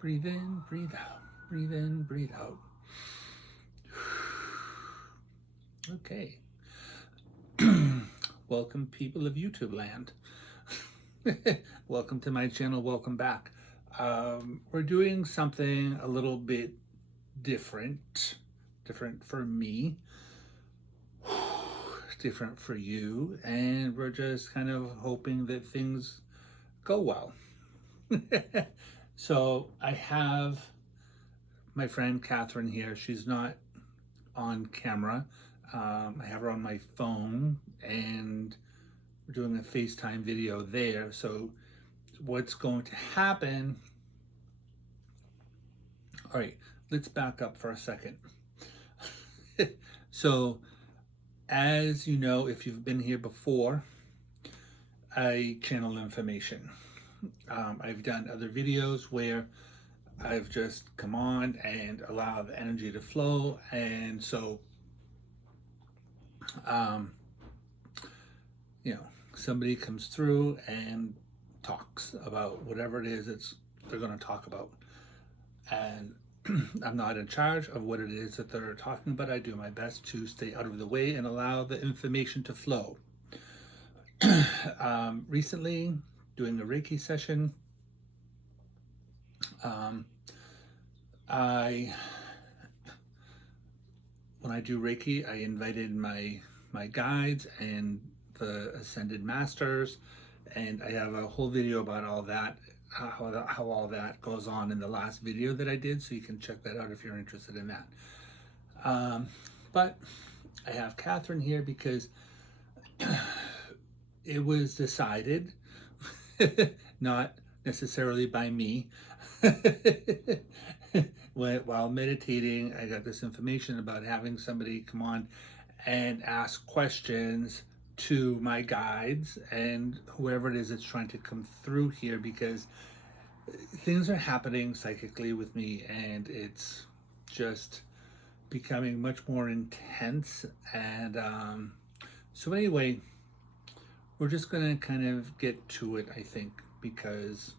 Breathe in, breathe out. Breathe in, breathe out. Okay. Welcome, people of YouTube land. Welcome to my channel. Welcome back. We're doing something a little bit different. Different for me. Different for you. And we're just kind of hoping that things go well. So I have my friend Catherine here. She's not on camera. I have her on my phone and we're doing a FaceTime video there. So what's going to happen? All right, let's back up for a second. So as you know, if you've been here before, I channel information. I've done other videos where I've just come on and allow the energy to flow. And so, somebody comes through and talks about whatever it is they're going to talk about. And I'm not in charge of what it is that they're talking about. I do my best to stay out of the way and allow the information to flow. Recently, doing a Reiki session, when I do Reiki, I invited my guides and the ascended masters, and I have a whole video about all that, how all that goes on in the last video that I did, so you can check that out if you're interested in that. But I have Catherine here because it was decided, not necessarily by me, while meditating, I got this information about having somebody come on and ask questions to my guides and whoever it is that's trying to come through here, because things are happening psychically with me and it's just becoming much more intense. And so anyway, we're just gonna kind of get to it, I think, because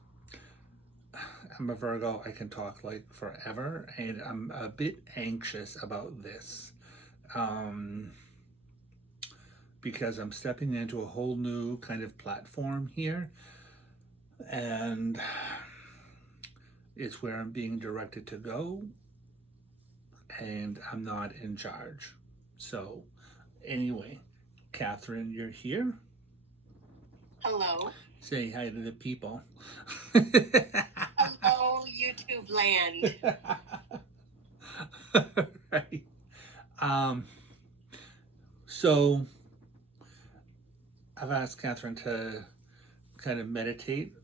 I'm a Virgo. I can talk like forever, and I'm a bit anxious about this because I'm stepping into a whole new kind of platform here, and it's where I'm being directed to go, and I'm not in charge. So, anyway, Catherine, you're here. Hello. Say hi to the people. Hello, YouTube land. Right. So I've asked Catherine to kind of meditate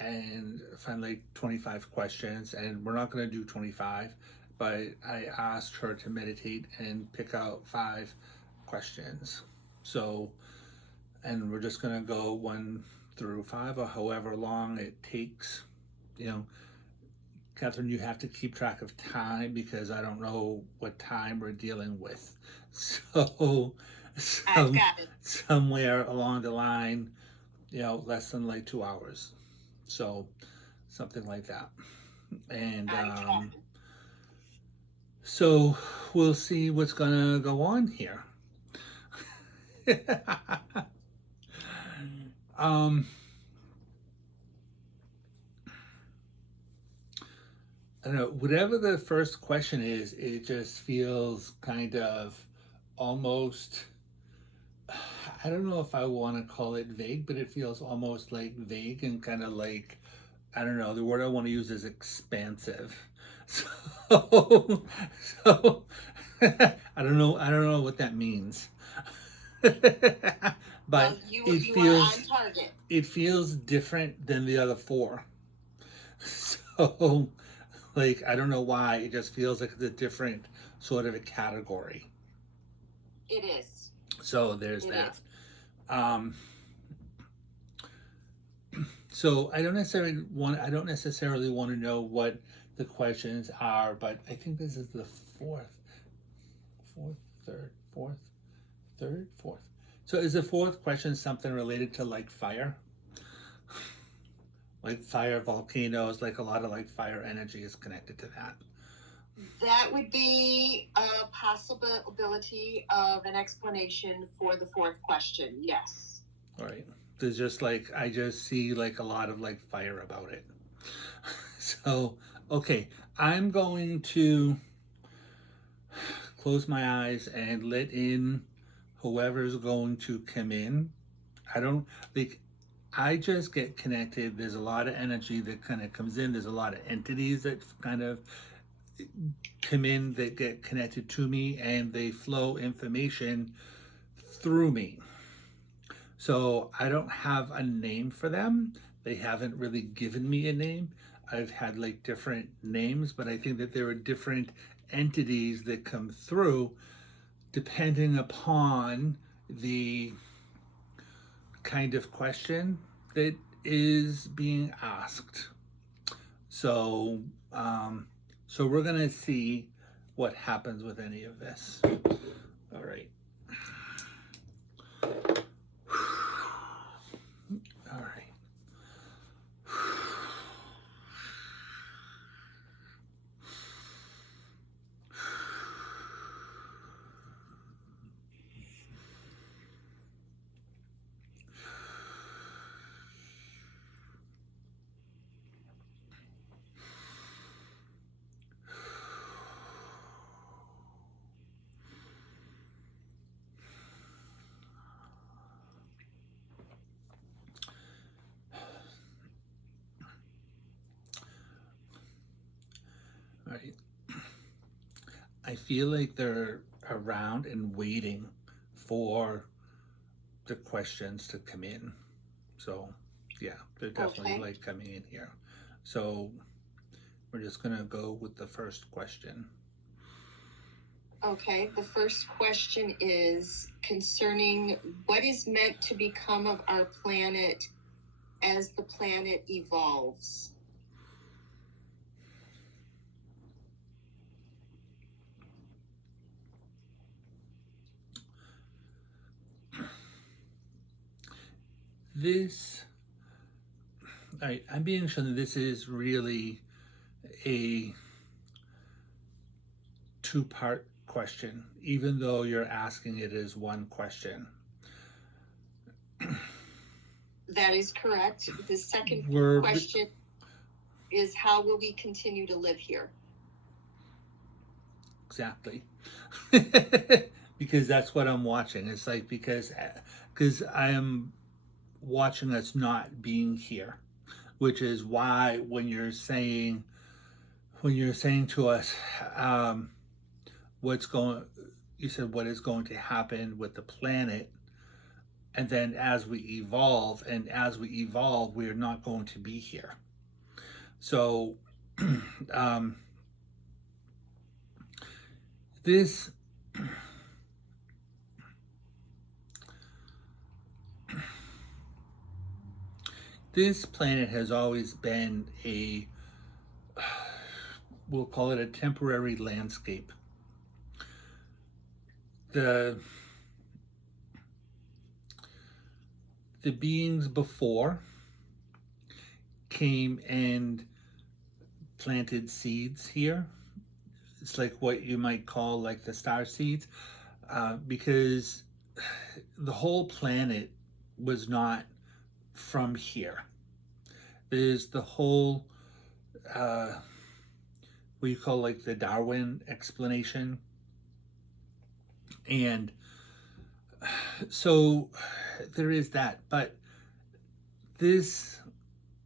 and find like 25 questions, and we're not going to do 25, but I asked her to meditate and pick out 5 questions. So, and we're just going to go 1 through 5 or however long it takes. Catherine, you have to keep track of time because I don't know what time we're dealing with. So, I've got it. somewhere along the line, less than like 2 hours. So, something like that. And so we'll see what's gonna go on here. I don't know, whatever the first question is, it just feels kind of almost, I don't know if I want to call it vague, but it feels almost like vague and kind of like, I don't know, the word I want to use is expansive. So, so I don't know what that means. But you are on target. It feels different than the other 4. So, like, I don't know why, it just feels like it's a different sort of a category. It is. So there's that. So I don't necessarily want to know what the questions are, but I think this is the fourth. So is the 4th question something related to like fire? like fire volcanoes, like a lot of like fire energy is connected to that. That would be a possibility of an explanation for the fourth question. Yes. All right. There's just like I just see like a lot of like fire about it. So, okay, I'm going to close my eyes and let in whoever's going to come in. I don't like I just get connected. There's a lot of energy that kind of comes in. There's a lot of entities that kind of come in that get connected to me and they flow information through me. So I don't have a name for them. They haven't really given me a name. I've had like different names, but I think that there are different entities that come through depending upon the kind of question that is being asked. So, so we're gonna see what happens with any of this. All right. All right. All right. I feel like they're around and waiting for the questions to come in. So, yeah, they're definitely Okay. like coming in here. So, we're just gonna go with the first question. Okay. The first question is concerning what is meant to become of our planet as the planet evolves. This, I'm being shown that this is really a two-part question, even though you're asking it as one question. That is correct. The second question is how will we continue to live here? Exactly. Because that's what I'm watching. It's like because I am watching us not being here, which is why when you're saying to us what's going you said what is going to happen with the planet, and then as we evolve we're not going to be here. So this this planet has always been a, we'll call it a temporary landscape. The beings before came and planted seeds here. It's like what you might call like the star seeds, because the whole planet was not from here. There's the whole what you call like the Darwin explanation, and so there is that. But this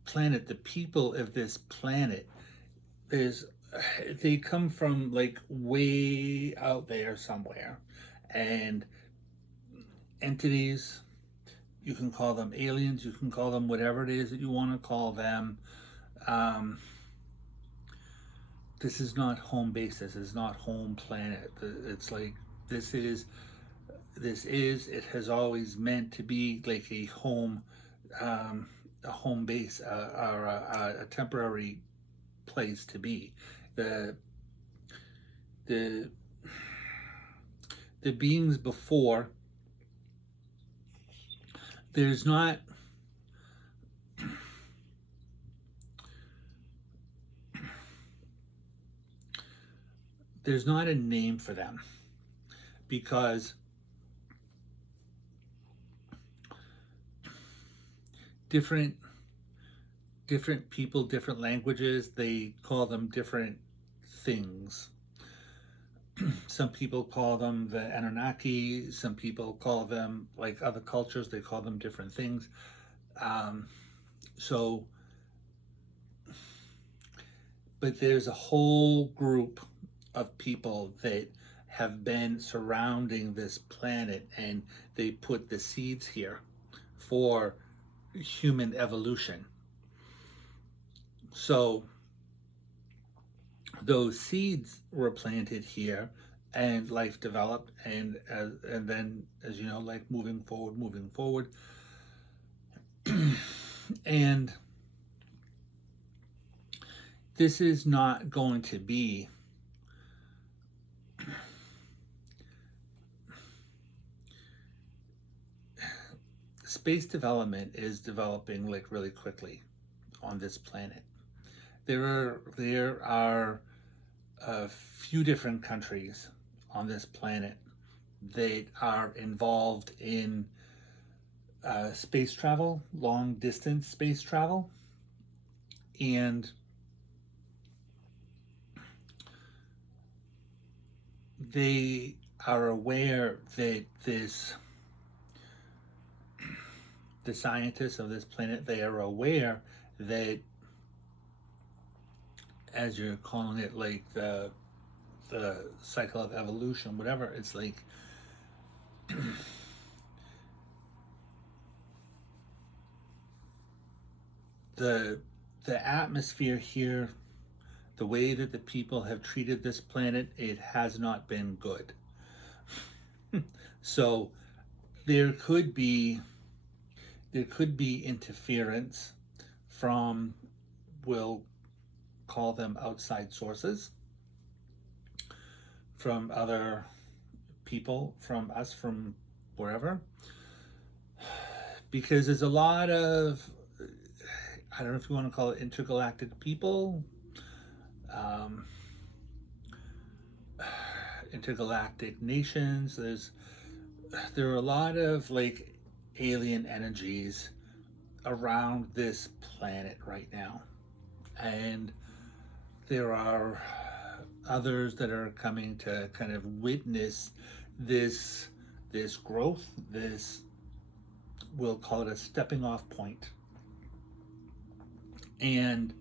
planet, the people of this planet, is they come from like way out there somewhere, and entities, you can call them aliens, you can call them whatever it is that you want to call them. um, this is not home base, this is not home planet. It's like this is it has always meant to be like a home base, or a temporary place to be. The the the beings before, there's not there's not a name for them because different people, different languages, they call them different things. Some people call them the Anunnaki. Some people call them, like other cultures, they call them different things. Um, so, but there's a whole group of people that have been surrounding this planet, and they put the seeds here for human evolution. So those seeds were planted here, and life developed, and then, as you know, like moving forward, and this is not going to be space development is developing like really quickly on this planet. There are a few different countries on this planet that are involved in space travel, long distance space travel, and they are aware that the scientists of this planet, they are aware that, as you're calling it, like the cycle of evolution, whatever, it's like the atmosphere here, the way that the people have treated this planet, it has not been good. So there could be interference from, we'll call them outside sources, from other people, from us, from wherever, because there's a lot of, I don't know if you want to call it intergalactic people, um, intergalactic nations. There are a lot of like alien energies around this planet right now, and there are others that are coming to kind of witness this growth, this, we'll call it a stepping off point. And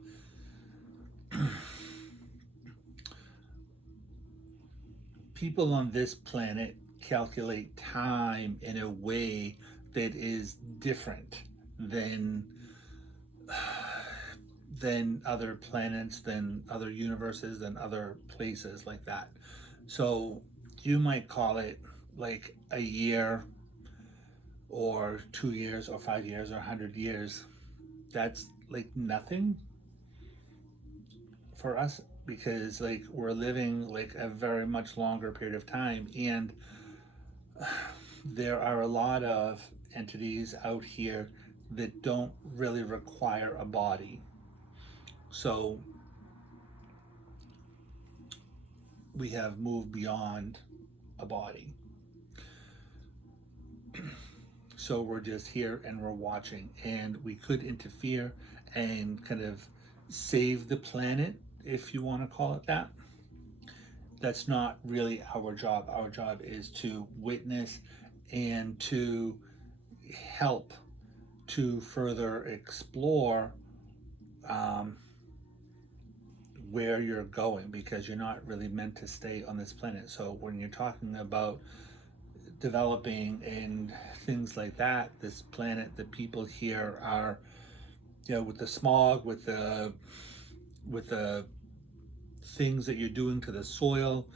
people on this planet calculate time in a way that is different than other planets, than other universes, than other places like that. So you might call it like a year or 2 years or 5 years or 100 years. That's like nothing for us, because like we're living like a very much longer period of time, and there are a lot of entities out here that don't really require a body. So we have moved beyond a body. So we're just here and we're watching, and we could interfere and kind of save the planet, if you want to call it that. That's not really our job. Our job is to witness and to help to further explore um, where you're going, because you're not really meant to stay on this planet. So when you're talking about developing and things like that, this planet, the people here are, you know, with the smog, with the things that you're doing to the soil,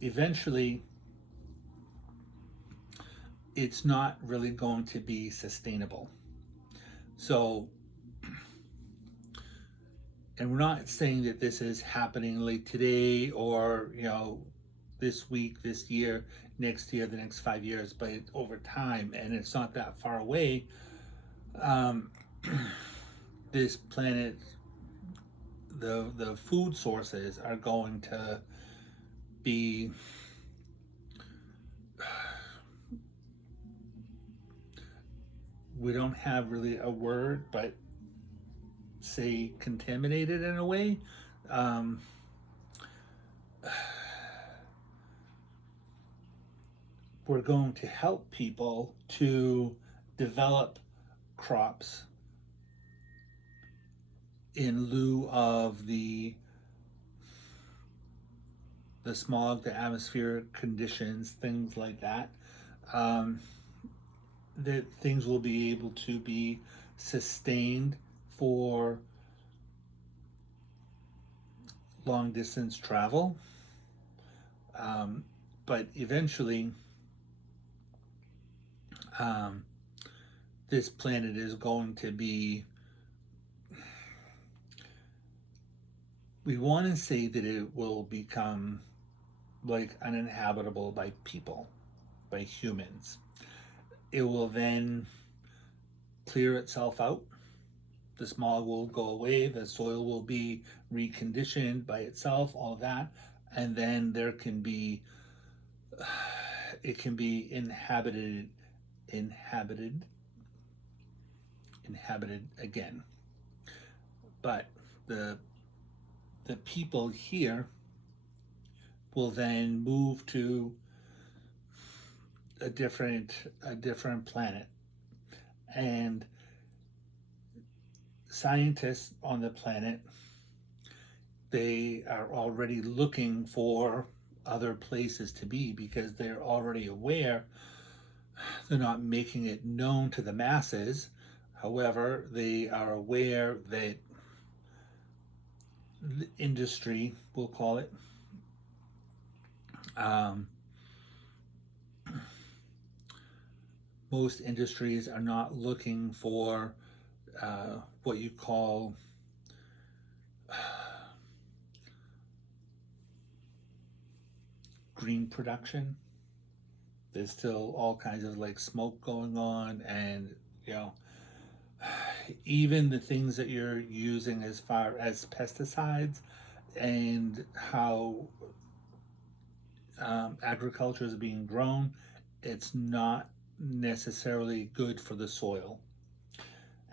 eventually it's not really going to be sustainable. So, and we're not saying that this is happening like today, or, you know, this week, this year, next year, the next 5 years, but over time, and it's not that far away. Um, this planet, the food sources are going to be, we don't have really a word, but say contaminated in a way. Um, we're going to help people to develop crops in lieu of the smog, the atmospheric conditions, things like that. Um, that things will be able to be sustained for long distance travel. Um, but eventually, um, this planet is going to be, we want to say that it will become like uninhabitable by people, by humans. It will then clear itself out. The smog will go away, the soil will be reconditioned by itself, all of that, and then there can be, it can be inhabited inhabited again. But the the people here will then move to a different planet, and scientists on the planet, they are already looking for other places to be because they're already aware. They're not making it known to the masses. However, they are aware that the industry, we'll call it, um, most industries are not looking for what you call green production. There's still all kinds of like smoke going on, and you know, even the things that you're using as far as pesticides and how agriculture is being grown, it's not necessarily good for the soil.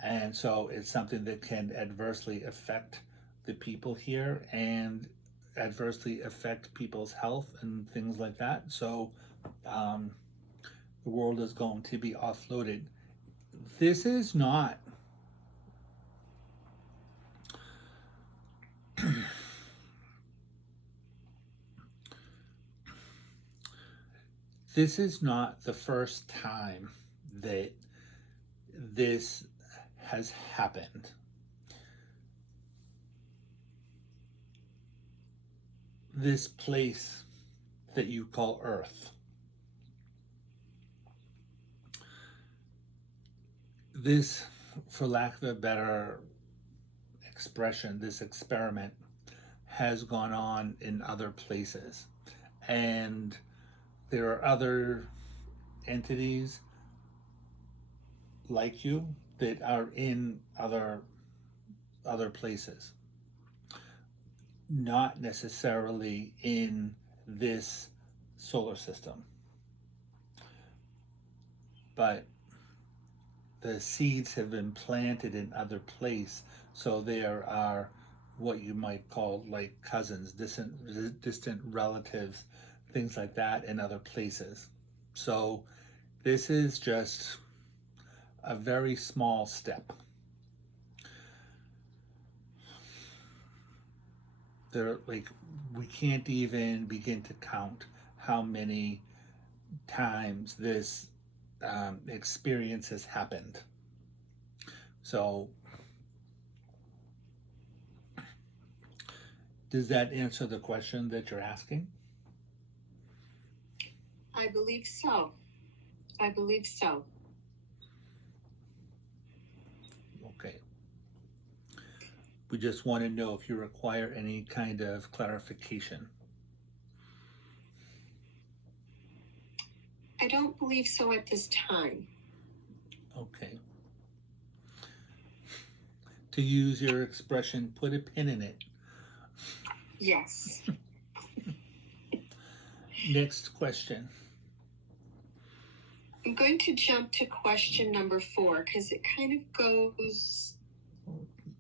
And so it's something that can adversely affect the people here and adversely affect people's health and things like that. So um, the world is going to be offloaded. This is not this is not the first time that this has happened. This place that you call Earth, this, for lack of a better expression, this experiment has gone on in other places. And there are other entities like you that are in other places, not necessarily in this solar system, but the seeds have been planted in other place, so there are what you might call like cousins, distant relatives, things like that in other places. So this is just a very small step. There, like, we can't even begin to count how many times this experience has happened. So, does that answer the question that you're asking? I believe so. I believe so. Okay. We just want to know if you require any kind of clarification. I don't believe so at this time. Okay. To use your expression, put a pin in it. Yes. Next question. I'm going to jump to question number 4 because it kind of goes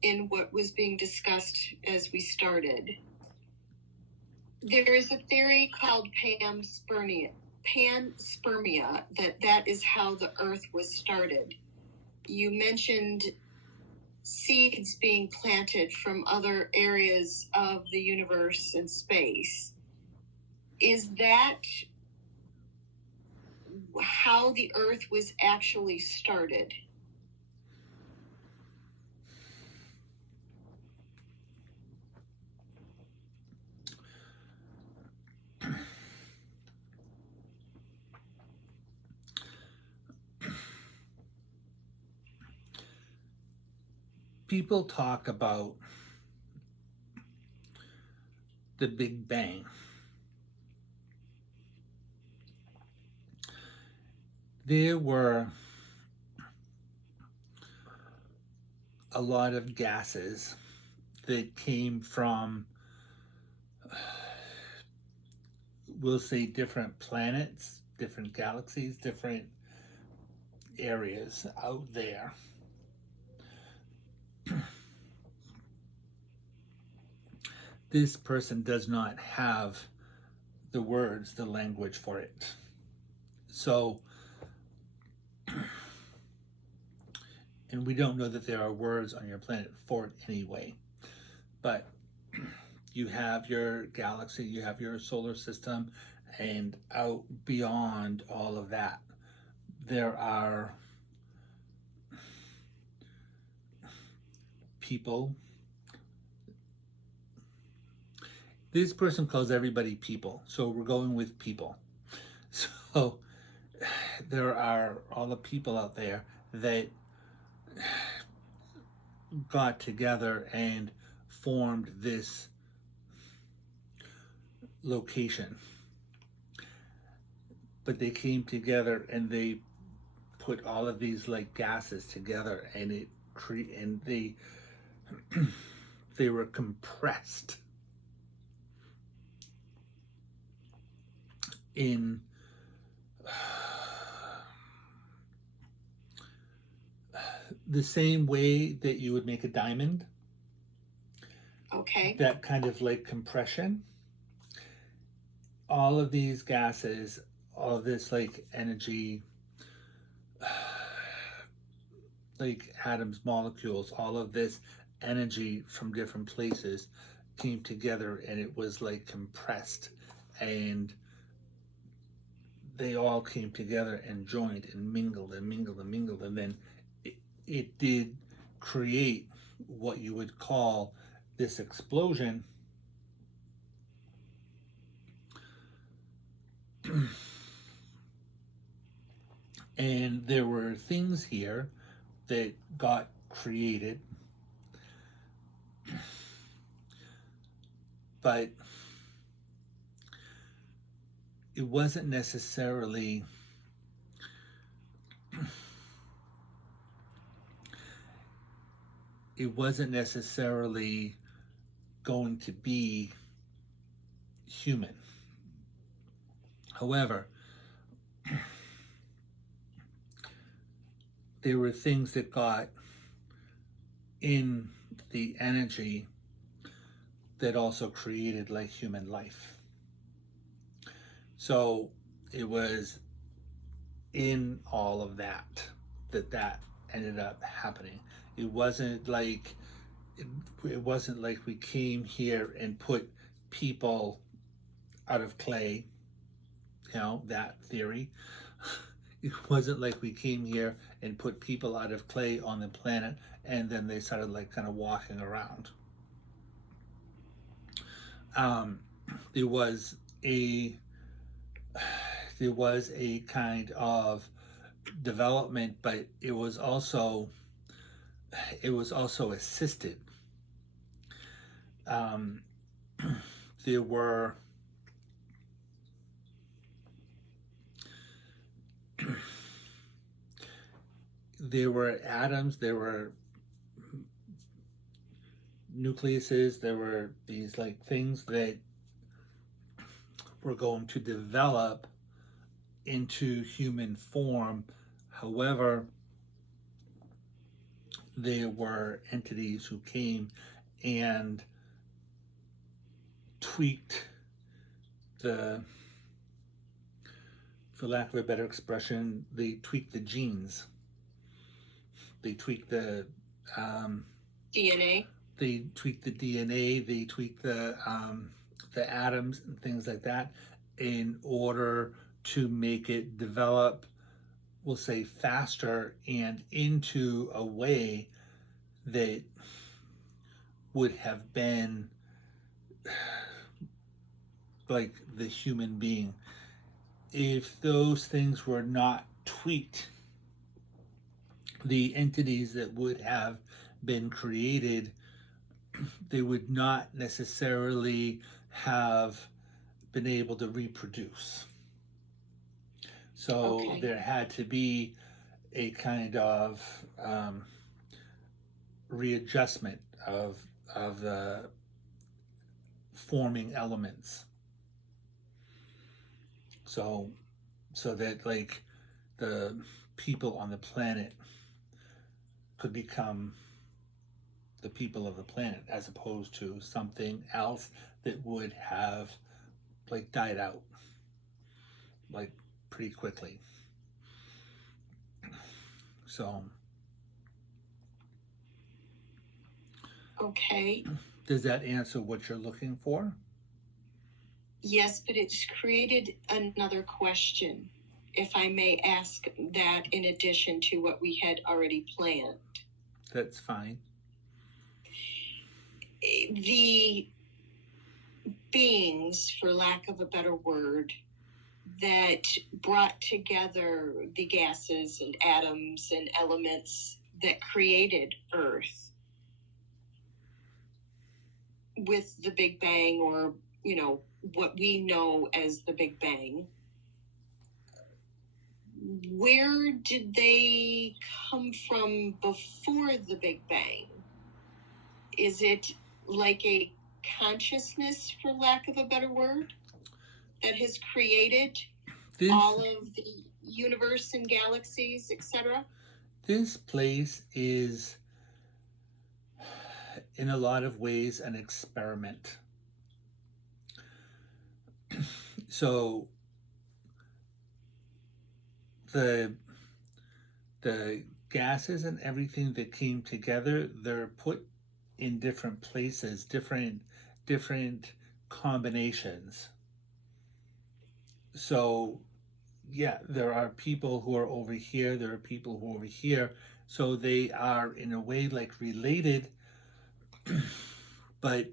in what was being discussed as we started. There is a theory called panspermia, that is how the earth was started. You mentioned seeds being planted from other areas of the universe and space. Is that how the earth was actually started? People talk about the Big Bang. There were a lot of gases that came from, we'll say, different planets, different galaxies, different areas out there. This person does not have the words, the language for it. So, and we don't know that there are words on your planet for it anyway. But you have your galaxy, you have your solar system, and out beyond all of that, there are people. This person calls everybody people, so we're going with people. So there are all the people out there that got together and formed this location. But they came together and they put all of these like gases together, and they were compressed in the same way that you would make a diamond. Okay. That kind of like compression. All of these gases, all of this like energy, like atoms, molecules, all of this energy from different places came together, and it was like compressed, and they all came together and joined and mingled and mingled and mingled, and then it did create what you would call this explosion. And there were things here that got created, but it wasn't necessarily going to be human. However, there were things that got in the energy that also created like human life. So it was in all of that ended up happening. It wasn't like we came here and put people out of clay, that theory. It wasn't like we came here and put people out of clay on the planet and then they started like kind of walking around. There was a kind of development, but it was also assisted. There were atoms, there were nucleuses, there were these like things that were going to develop into human form. However, there were entities who came and tweaked the, for lack of a better expression, they tweaked the genes. They tweaked the DNA. They tweaked the DNA. They tweaked the atoms and things like that in order to make it develop, we'll say, faster and into a way that would have been like the human being. If those things were not tweaked, the entities that would have been created, they would not necessarily have been able to reproduce. So Okay. there had to be a kind of readjustment of the forming elements. So that like the people on the planet could become the people of the planet, as opposed to something else that would have like died out like pretty quickly. So Okay. does that answer what you're looking for? Yes, but it's created another question, if I may ask that in addition to what we had already planned. That's fine. The beings, for lack of a better word, that brought together the gases and atoms and elements that created Earth with the Big Bang, or, what we know as the Big Bang, where did they come from before the Big Bang? Is it like a consciousness, for lack of a better word, that has created all of the universe and galaxies, etc.? This place is, in a lot of ways, an experiment. So the gases and everything that came together, they're put in different places, different combinations. So yeah, there are people who are over here, there are people who are over here, so they are in a way like related, but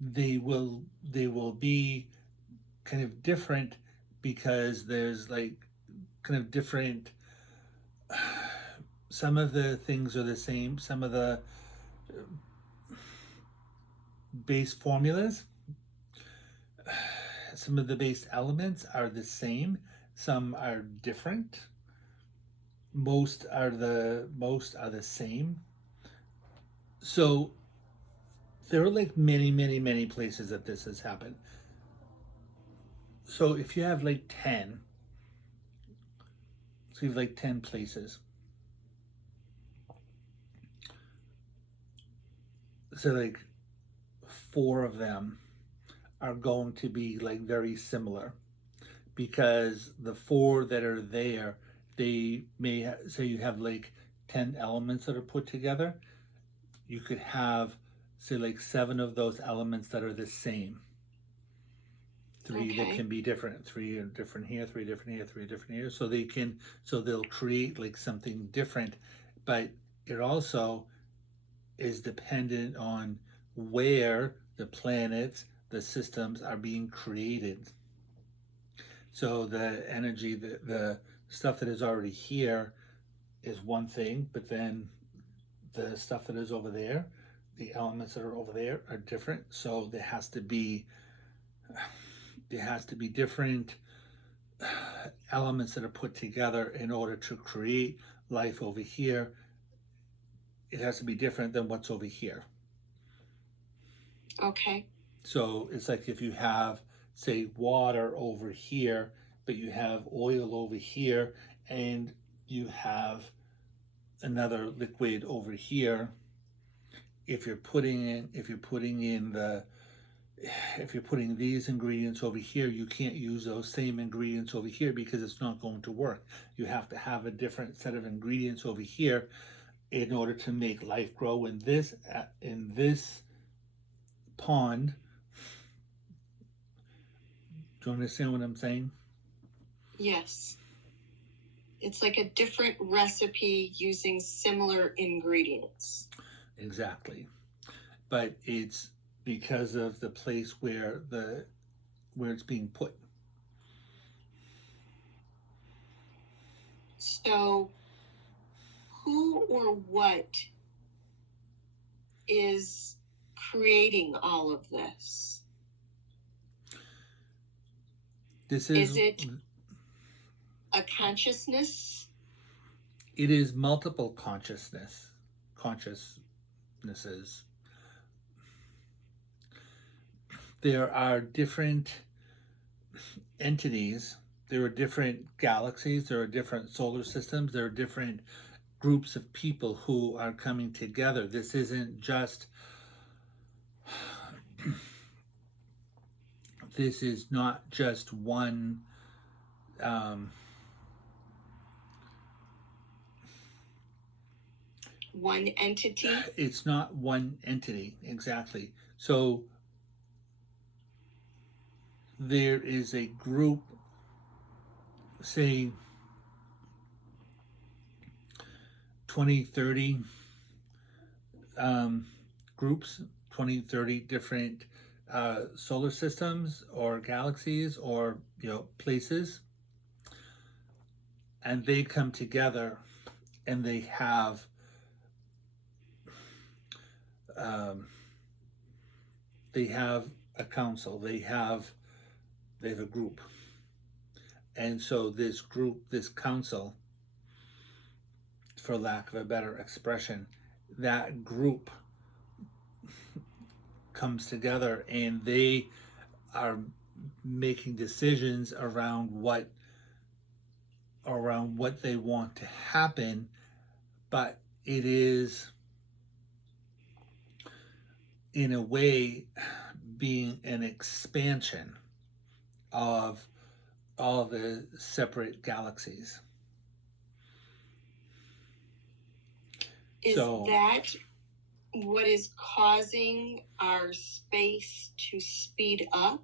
they will be kind of different, because there's like kind of different, some of the things are the same, some of the base formulas, some of the base elements are the same, some are different, most are the same. So there are like many places that this has happened. So if you have like 10, so you have like 10 places, so like 4 of them are going to be like very similar, because the 4 that are there, they may say you have like 10 elements that are put together, you could have say like 7 of those elements that are the same, 3 that can be different, 3 are different here, 3 different here, 3 different here, so they'll create like something different. But it also is dependent on where the planets, the systems are being created. So the energy, the stuff that is already here is one thing, but then the stuff that is over there, the elements that are over there are different. So there has to be different elements that are put together in order to create life over here. It has to be different than what's over here. Okay. So it's like if you have, say, water over here, but you have oil over here, and you have another liquid over here. If you're putting these ingredients over here, you can't use those same ingredients over here because it's not going to work. You have to have a different set of ingredients over here in order to make life grow in this pond. Do you understand what I'm saying? Yes. It's like a different recipe using similar ingredients. Exactly. But it's because of the place where it's being put. So, who or what is creating all of this? This Is it a consciousness? it is multiple consciousnesses. There are different entities, there are different galaxies, there are different solar systems, there are different groups of people who are coming together. This isn't just this is not just um, one entity. It's not one entity exactly. So there is a group, say 20, 30 groups, 20, 30 different solar systems or galaxies or places, and they come together and um, they have a council, they have a group, and so this council, for lack of a better expression, that group comes together and they are making decisions around what they want to happen, but it is in a way being an expansion of all the separate galaxies. Is that what is causing our space to speed up?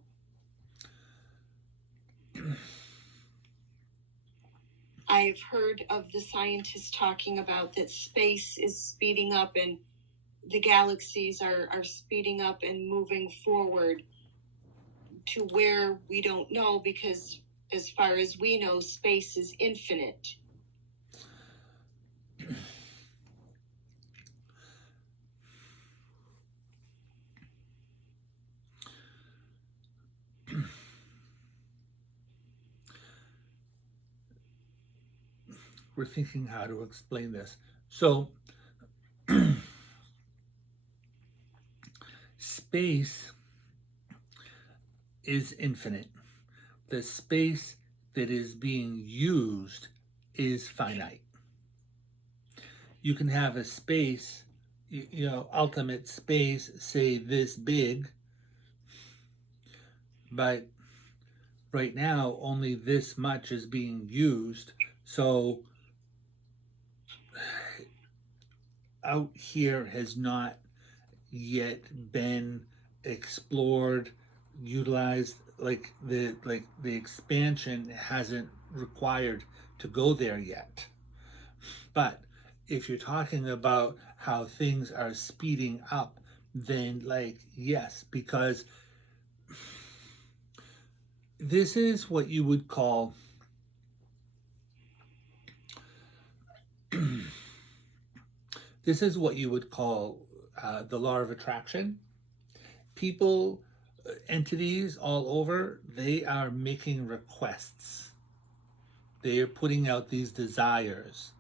I've heard of the scientists talking about that space is speeding up and the galaxies are speeding up and moving forward to where we don't know, because as far as we know, space is infinite. We're thinking how to explain this. So space is infinite. The space that is being used is finite. You can have a space, ultimate space, say this big, but right now only this much is being used. So out here has not yet been explored, utilized. Like the expansion hasn't required to go there yet. But if you're talking about how things are speeding up, then yes, because this is what you would call this is what you would call the law of attraction. People, entities all over, they are making requests. They are putting out these desires,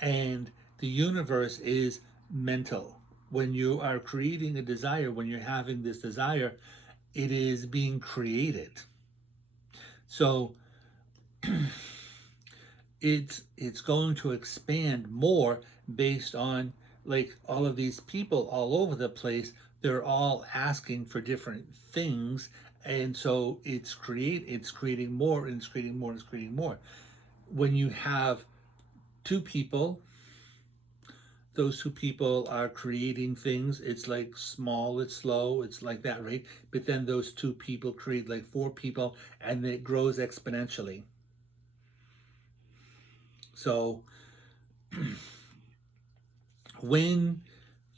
and the universe is mental. when you are creating a desire, when you're having this desire, it is being created. So it's going to expand more based on, like, all of these people all over the place. They're all asking for different things, and so it's creating more, and it's creating more, and it's creating more. When you have two people, those two people are creating things. It's like small, it's slow, it's like that, right? But then those two people create like four people, and it grows exponentially. So when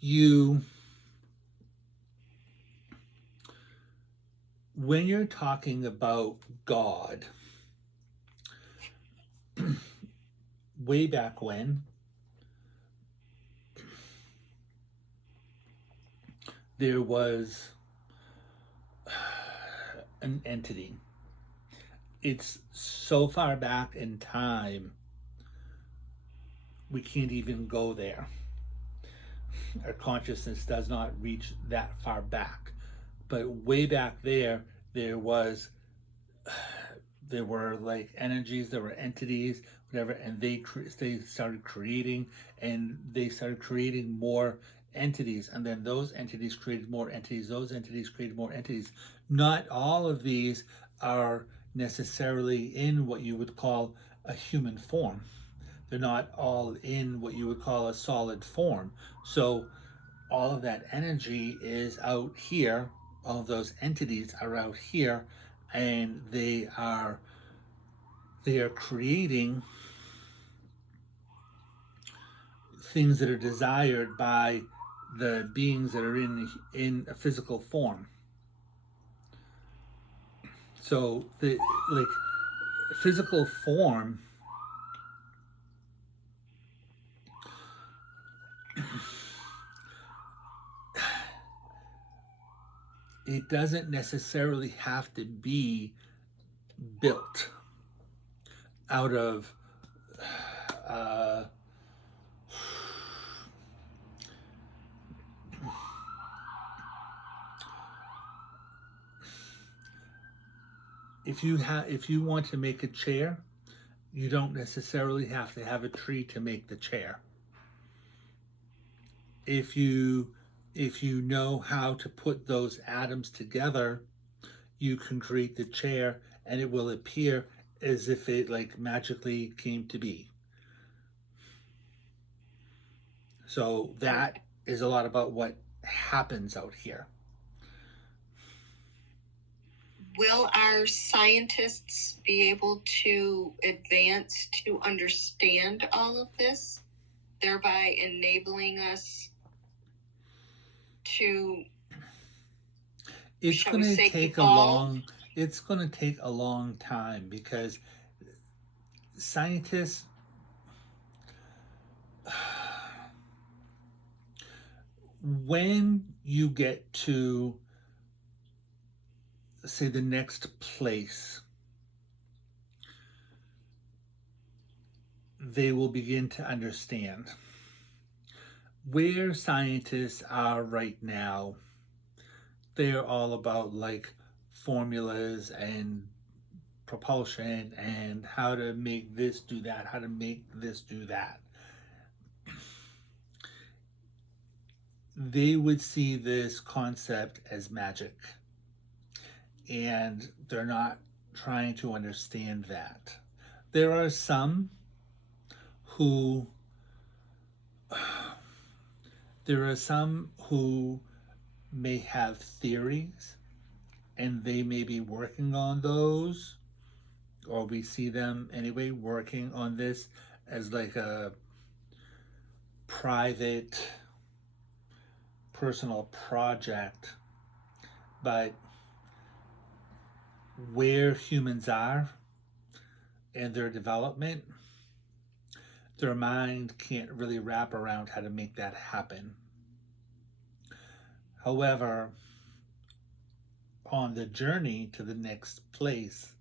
you when you're talking about God, way back when, there was an entity. It's so far back in time, we can't even go there. Our consciousness does not reach that far back. But way back there, there was there were like energies, there were entities, whatever, and they started creating, and they started creating more entities, and then those entities created more entities, those entities created more entities. Not all of these are necessarily in what you would call a human form. They're not all in what you would call a solid form. So all of that energy is out here, all of those entities are out here, and they are creating things that are desired by the beings that are in a physical form. So the like physical form, it doesn't necessarily have to be built out of uh, if you want to make a chair, you don't necessarily have to have a tree to make the chair. If you know how to put those atoms together, you can create the chair, and it will appear as if it like magically came to be. So that is a lot about what happens out here. Will our scientists be able to advance to understand all of this, thereby enabling us to, It's shall going we to say, take a evolve? long it's going to take a long time, because scientists, when you get to, say, the next place, they will begin to understand. Where scientists are right now, they're all about like formulas and propulsion and how to make this do that, how to make this do that. They would see this concept as magic, and they're not trying to understand that. There are some who there are some who may have theories, and they may be working on those, or we see them anyway working on this as like a private personal project. But where humans are in their development, their mind can't really wrap around how to make that happen. However, on the journey to the next place,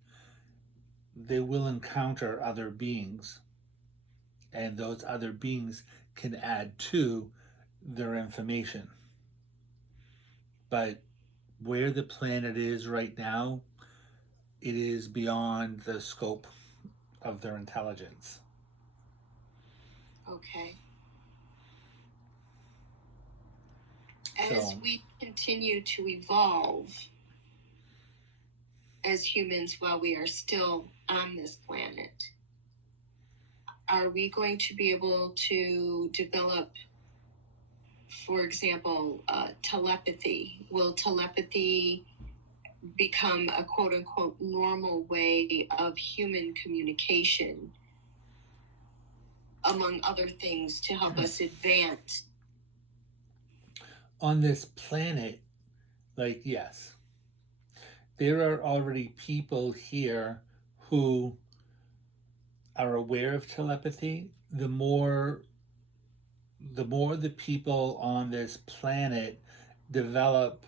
they will encounter other beings, and those other beings can add to their information. But where the planet is right now, it is beyond the scope of their intelligence. Okay. So, As we continue to evolve as humans while we are still on this planet, are we going to be able to develop, for example, telepathy? Will telepathy become a quote unquote normal way of human communication, among other things, to help us advance? on this planet, like, yes, there are already people here who are aware of telepathy. The more the people on this planet develop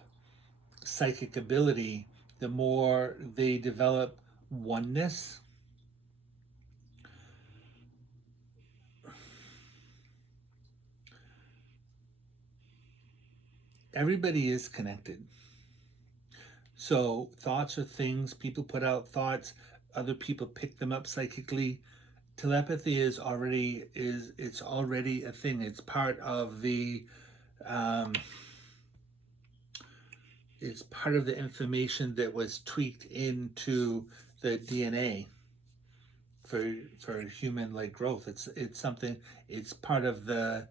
psychic ability, the more they develop oneness. Everybody is connected. So thoughts are things, people put out thoughts, other people pick them up psychically. Telepathy it's already a thing. It's part of the it's part of the information that was tweaked into the DNA for human like growth. It's something. It's part of the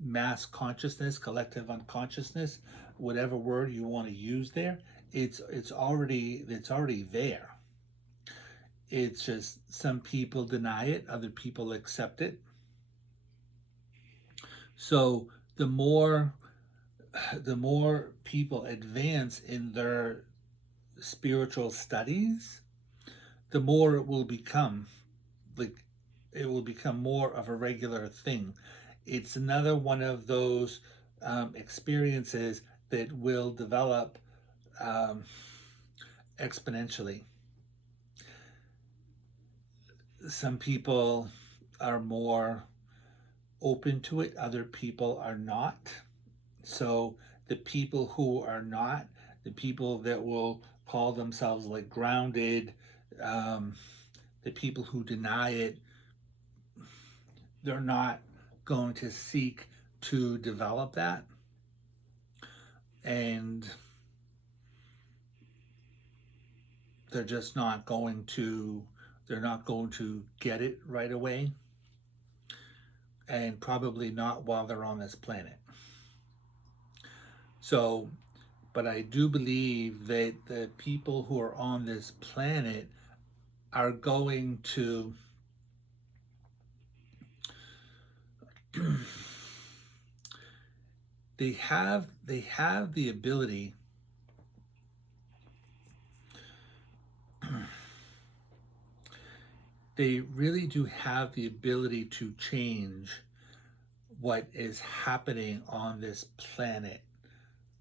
mass consciousness, collective unconsciousness, whatever word you want to use there. It's already there. It's just some people deny it, other people accept it. So the more the more people advance in their spiritual studies, the more like it will become more of a regular thing. It's another one of those experiences that will develop um, exponentially. Some people are more open to it, other people are not. So the people who are not, the people that will call themselves like grounded, um, the people who deny it, they're not going to seek to develop that. And they're just not going to they're not going to get it right away, and probably not while they're on this planet. So, but I do believe that the people who are on this planet are going to they have the ability they really do have the ability to change what is happening on this planet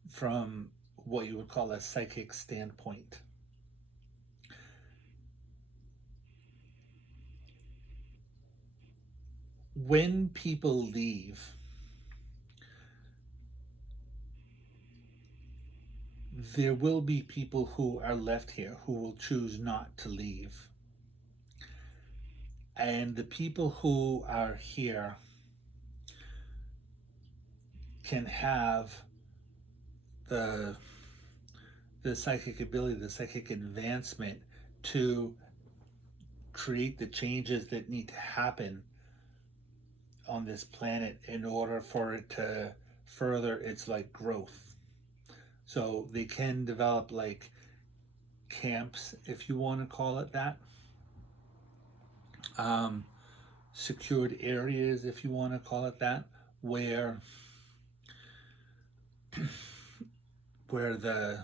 from what you would call a psychic standpoint. When people leave, there will be people who are left here who will choose not to leave. And the people who are here can have the the psychic ability, the psychic advancement to create the changes that need to happen on this planet in order for it to further its like growth. So they can develop like camps, if you want to call it that, um, secured areas, if you want to call it that, where where the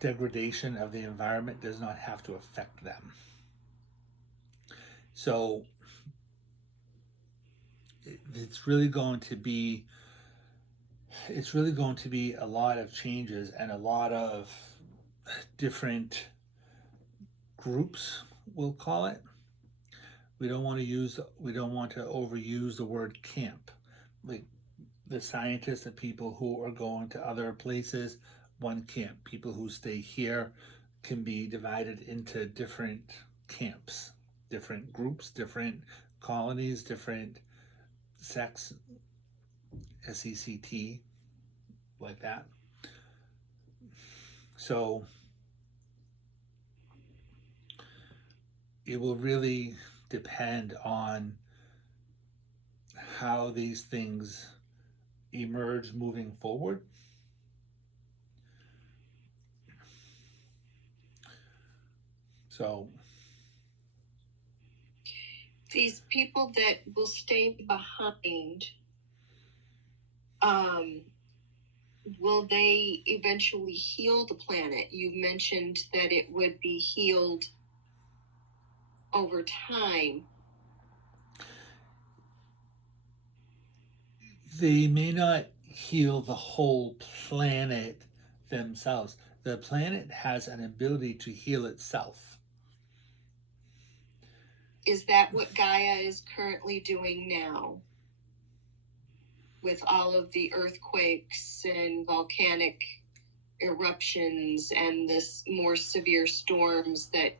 degradation of the environment does not have to affect them. So it's really going to be a lot of changes and a lot of different groups, we'll call it, we don't want to overuse the word camp. Like the scientists and people who are going to other places, one camp. People who stay here can be divided into different camps, different groups, different colonies, different sects, SECT, like that. So it will really depend on how these things emerge moving forward. So These people that will stay behind, um, will they eventually heal the planet? You mentioned that it would be healed over time. they may not heal the whole planet themselves. The planet has an ability to heal itself. Is that what Gaia is currently doing now? With all of the earthquakes and volcanic eruptions and this more severe storms that,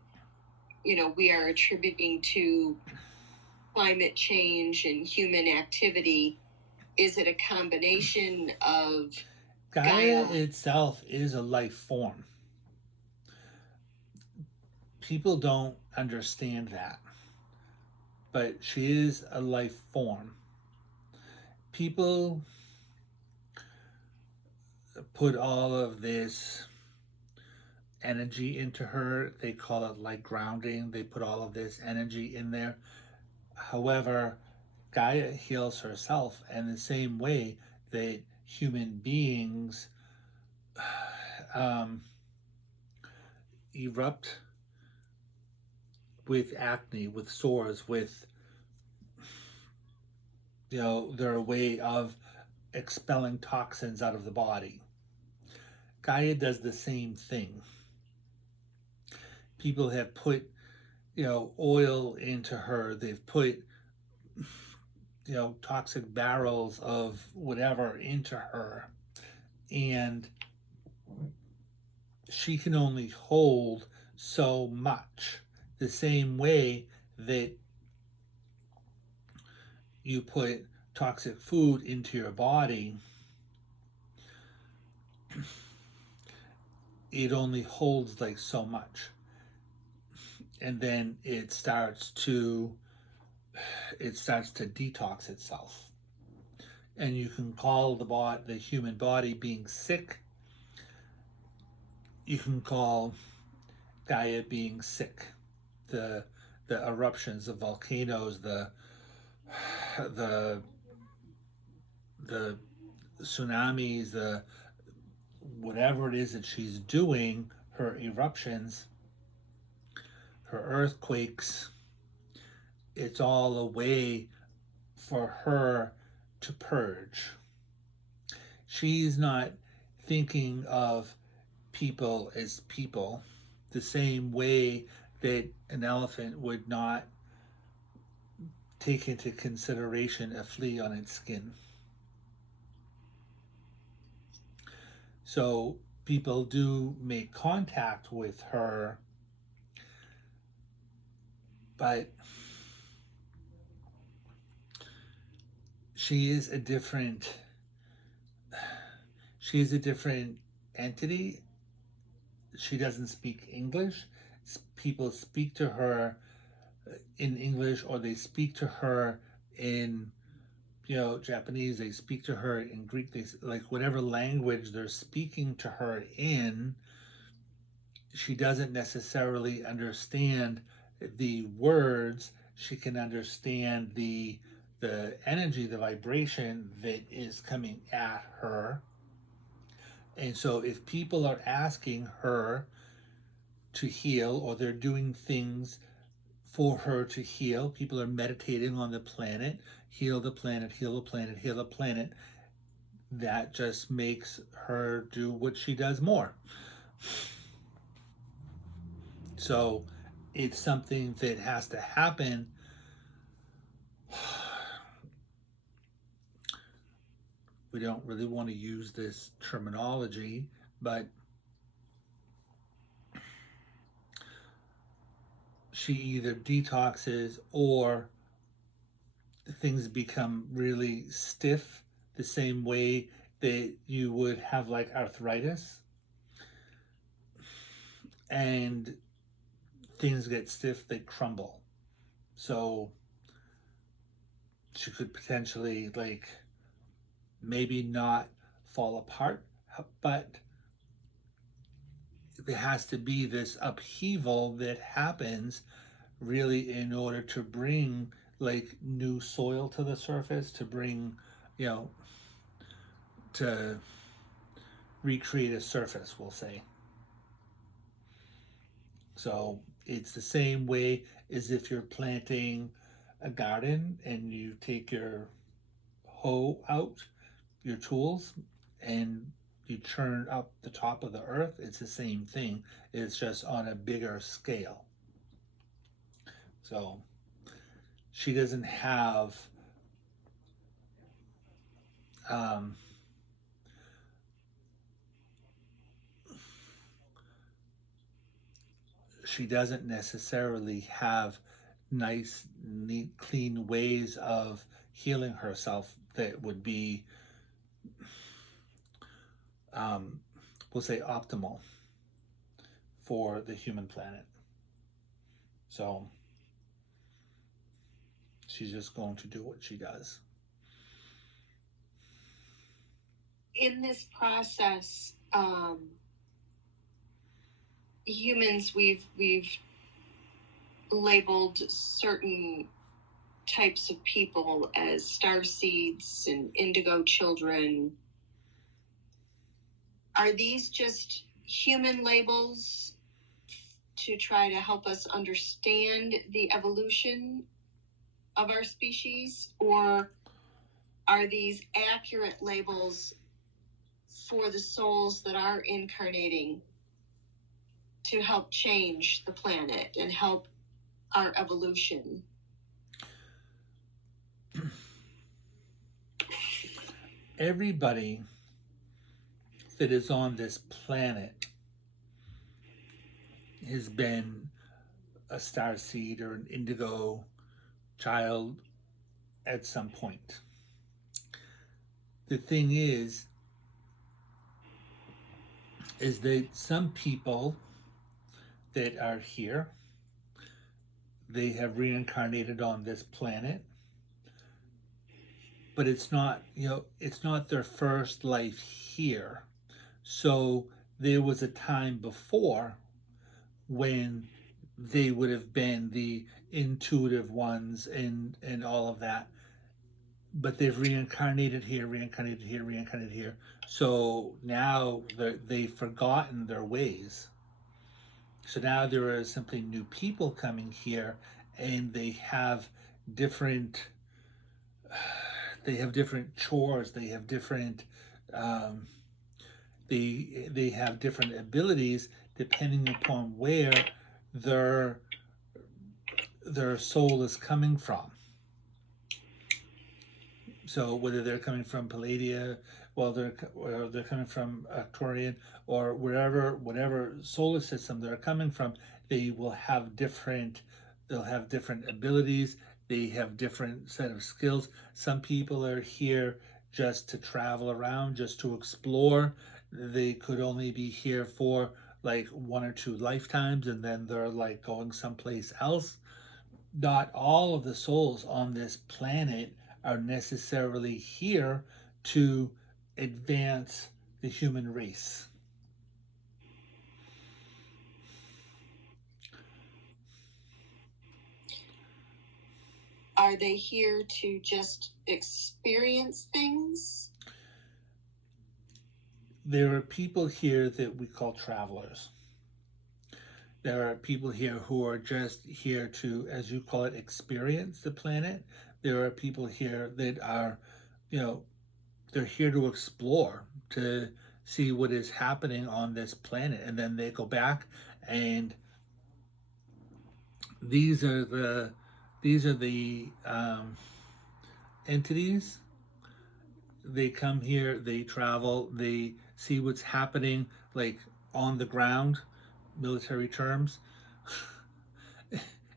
you know, we are attributing to climate change and human activity, is it a combination of Gaia itself is a life form. People don't understand that, but she is a life form. People put all of this energy into her. They call it like grounding. They put all of this energy in there. However, Gaia heals herself in the same way that human beings um, erupt with acne, with sores, with, their way of expelling toxins out of the body. Gaia does the same thing. People have put, oil into her. They've put, toxic barrels of whatever into her. And she can only hold so much. The same way that you put toxic food into your body, it only holds like so much. And then it starts to detox itself. And you can call the human body being sick. You can call Gaia being sick. The the eruptions, the volcanoes, the the tsunamis, the whatever it is that she's doing, her eruptions, her earthquakes, it's all a way for her to purge. She's not thinking of people as people the same way that an elephant would not take into consideration a flea on its skin. So people do make contact with her, but she is a different entity. She doesn't speak English. People speak to her in English, or they speak to her in Japanese. They speak to her in Greek. They like whatever language they're speaking to her in. She doesn't necessarily understand the words. She can understand the energy, the vibration that is coming at her. And so if people are asking her to heal, or they're doing things for her to heal, people are meditating on the planet, heal the planet, heal the planet, heal the planet, that just makes her do what she does more. So it's something that has to happen We don't really want to use this terminology, but she either detoxes or things become really stiff the same way that you would have like arthritis, and things get stiff, they crumble. So she could potentially like maybe not fall apart, but there has to be this upheaval that happens really in order to bring like new soil to the surface, to bring, you know, to recreate a surface, we'll say. So it's the same way as if you're planting a garden and you take your hoe out, your tools, and you churn up the top of the earth. It's the same thing. It's just on a bigger scale. So she doesn't have um, she doesn't necessarily have nice, neat, clean ways of healing herself that would be, um, we'll say, optimal for the human planet. So she's just going to do what she does. In this process, humans, we've labeled certain types of people as star seeds and indigo children. Are these just human labels to try to help us understand the evolution of our species, or are these accurate labels for the souls that are incarnating to help change the planet and help our evolution? Everybody that is on this planet has been a star seed or an indigo child at some point. The thing is that some people that are here, they have reincarnated on this planet, but it's not, it's not their first life here. So there was a time before when they would have been the intuitive ones and all of that, but they've reincarnated here, reincarnated here, reincarnated here. So now they've forgotten their ways. So now there are simply new people coming here, and different they have different chores. They have different um, they have different abilities depending upon where their their soul is coming from. So whether they're coming from Palladia, or they're coming from Arcturian, or whatever solar system they're coming from, they will have different. They'll have different abilities. They have different set of skills. Some people are here just to travel around, just to explore. They could only be here for like one or two lifetimes, and then they're like going someplace else. Not all of the souls on this planet are necessarily here to advance the human race. Are they here to just experience things? There are people here that we call travelers. There are people here who are just here to, as you call it, experience the planet. There are people here that are, you know, they're here to explore, to see what is happening on this planet, and then they go back, and these are the these are the entities they come here, they travel, they see what's happening, like on the ground, military terms.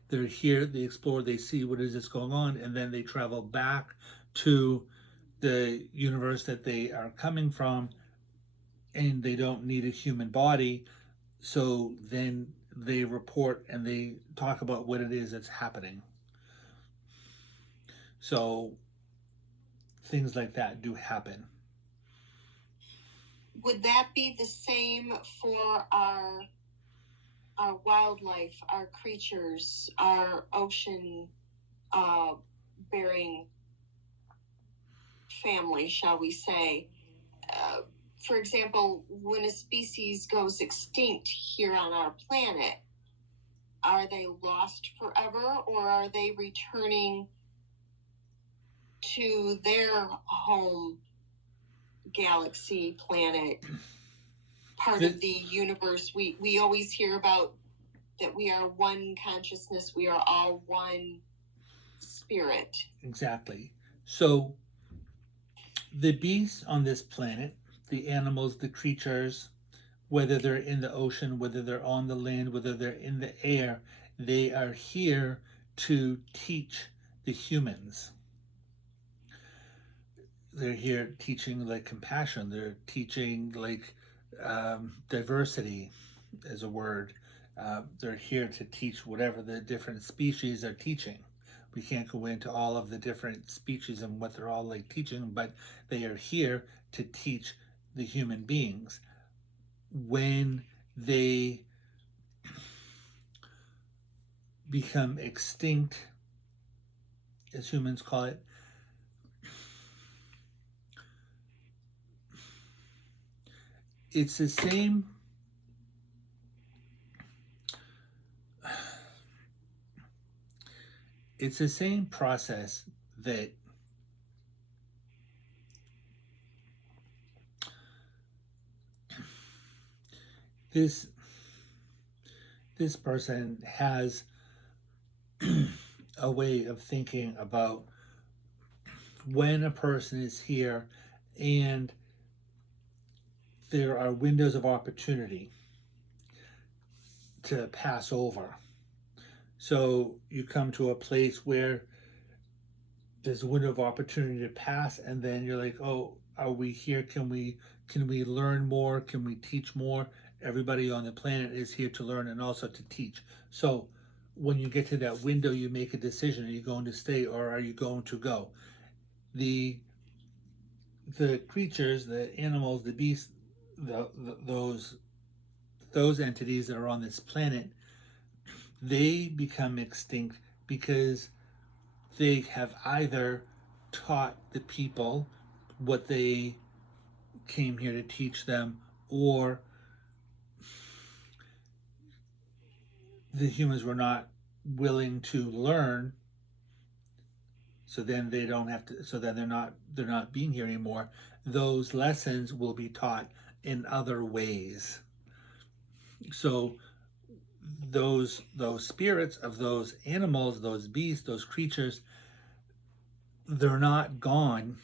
They're here, they explore, they see what is going on, and then they travel back to the universe that they are coming from, and they don't need a human body. So then they report and they talk about what it is that's happening. So things like that do happen. Would that be the same for our wildlife, our creatures, our ocean bearing family, shall we say? Uh, for example, when a species goes extinct here on our planet, are they lost forever, or are they returning to their home galaxy, planet, part of the universe? We always hear about that we are one consciousness, we are all one spirit. Exactly. So the beasts on this planet, the animals, the creatures, whether they're in the ocean, whether they're on the land, whether they're in the air, they are here to teach the humans. They're here teaching like compassion. They're teaching like diversity as a word. They're here to teach whatever the different species are teaching. We can't go into all of the different species and what they're all like teaching, but they are here to teach the human beings. When they become extinct, as humans call it, it's the same. It's the same process that this this person has a way of thinking about when a person is here and there are windows of opportunity to pass over. So you come to a place where there's a window of opportunity to pass, and then you're like, oh, are we here? Can we learn more? Can we teach more? Everybody on the planet is here to learn and also to teach. So when you get to that window, you make a decision: are you going to stay or are you going to go? The the creatures, the animals, the beasts, those entities that are on this planet, they become extinct because they have either taught the people what they came here to teach them, or the humans were not willing to learn, so then they don't have to, so then they're not being here anymore. Those lessons will be taught in other ways. So those spirits of those animals, those beasts, those creatures, they're not gone.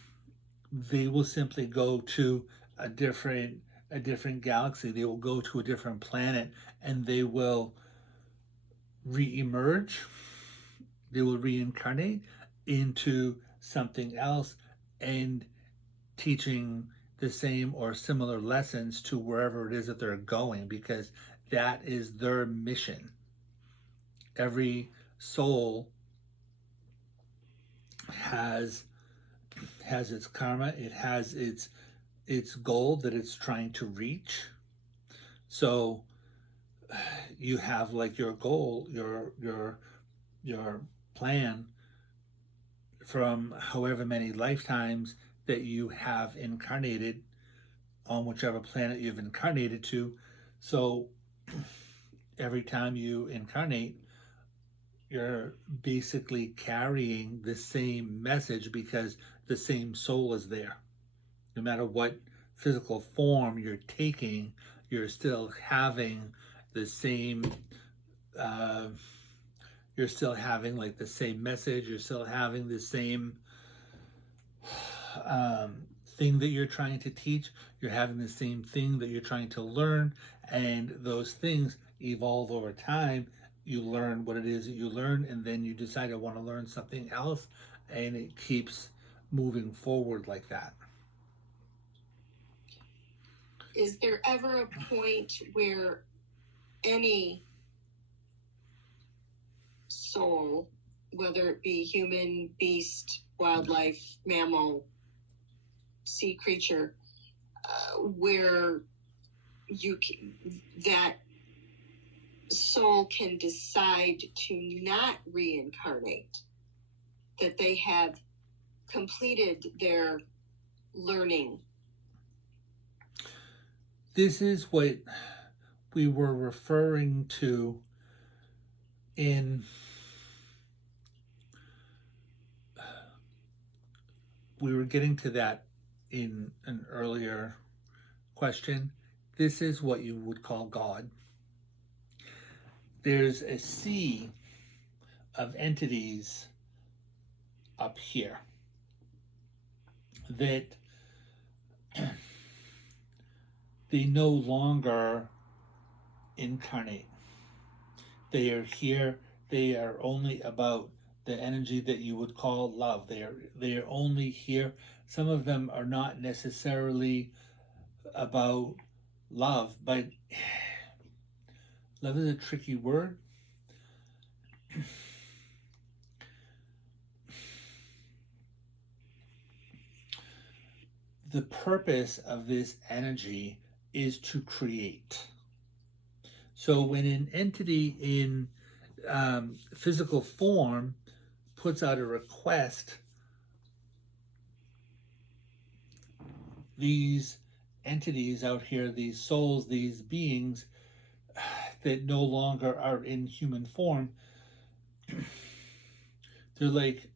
They will simply go to a different a different galaxy. They will go to a different planet, and they will re-emerge. They will reincarnate into something else and teaching the same or similar lessons to wherever it is that they're going, because that is their mission. Every soul has its karma. It has its goal that it's trying to reach. So you have like your goal, your plan from however many lifetimes that you have incarnated on whichever planet you've incarnated to. So every time you incarnate, you're basically carrying the same message because the same soul is there. No matter what physical form you're taking, you're still having the same. Uh, you're still having like the same message. You're still having the same thing that you're trying to teach, you're having the same thing that you're trying to learn, and those things evolve over time. You learn what it is that you learn, and then you decide I want to learn something else, and it keeps moving forward like that. Is there ever a point where any soul, whether it be human, beast, wildlife, mammal, sea creature, where that soul can decide to not reincarnate, that they have completed their learning? This is what we were referring to in we were getting to that in an earlier question. This is what you would call God. There's a sea of entities up here that they no longer incarnate. They are here. They are only about the energy that you would call love. They are only here. Some of them are not necessarily about love, but love is a tricky word. The purpose of this energy is to create. So when an entity in physical form puts out a request, these entities out here, these souls, these beings that no longer are in human form, they're like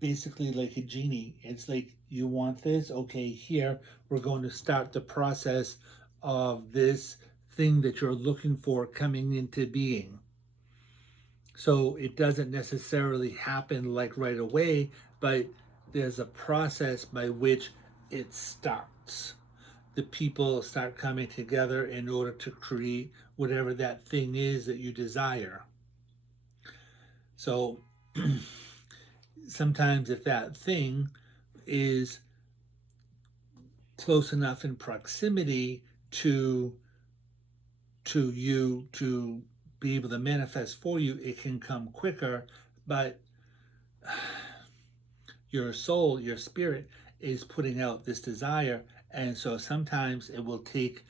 basically like a genie. It's like, you want this? Okay, here, we're going to start the process of this thing that you're looking for coming into being. So it doesn't necessarily happen like right away, but there's a process by which it starts. The people start coming together in order to create whatever that thing is that you desire. So sometimes if that thing is close enough in proximity to you to be able to manifest for you, it can come quicker, but your soul, your spirit is putting out this desire, and so sometimes it will take,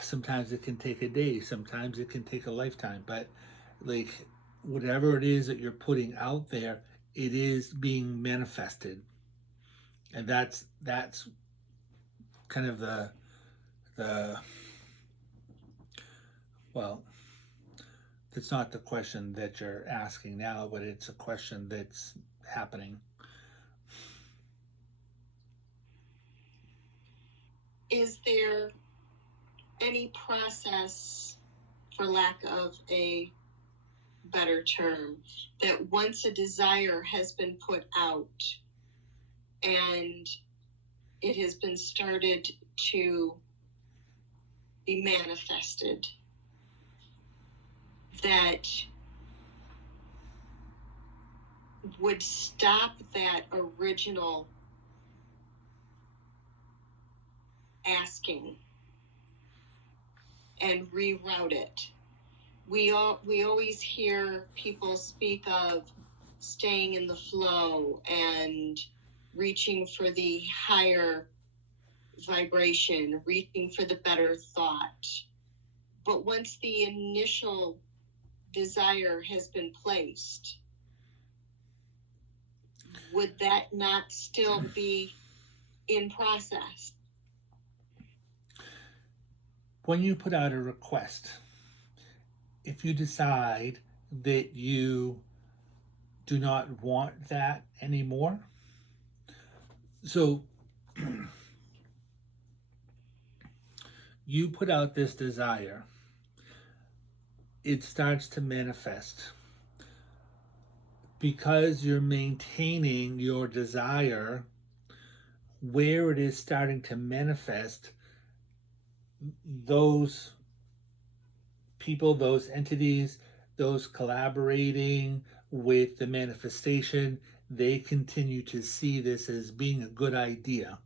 sometimes it can take a day, sometimes it can take a lifetime, but like whatever it is that you're putting out there, it is being manifested. And that's kind of the well, it's not the question that you're asking now, but it's a question that's happening. Is there any process, for lack of a better term, that once a desire has been put out and it has been started to be manifested, that would stop that original asking and reroute it? We always hear people speak of staying in the flow and reaching for the higher vibration, reaching for the better thought. But once the initial desire has been placed, would that not still be in process? When you put out a request, if you decide that you do not want that anymore, so you put out this desire, it starts to manifest. Because you're maintaining your desire, where it is starting to manifest, those people, those entities, those collaborating with the manifestation, they continue to see this as being a good idea.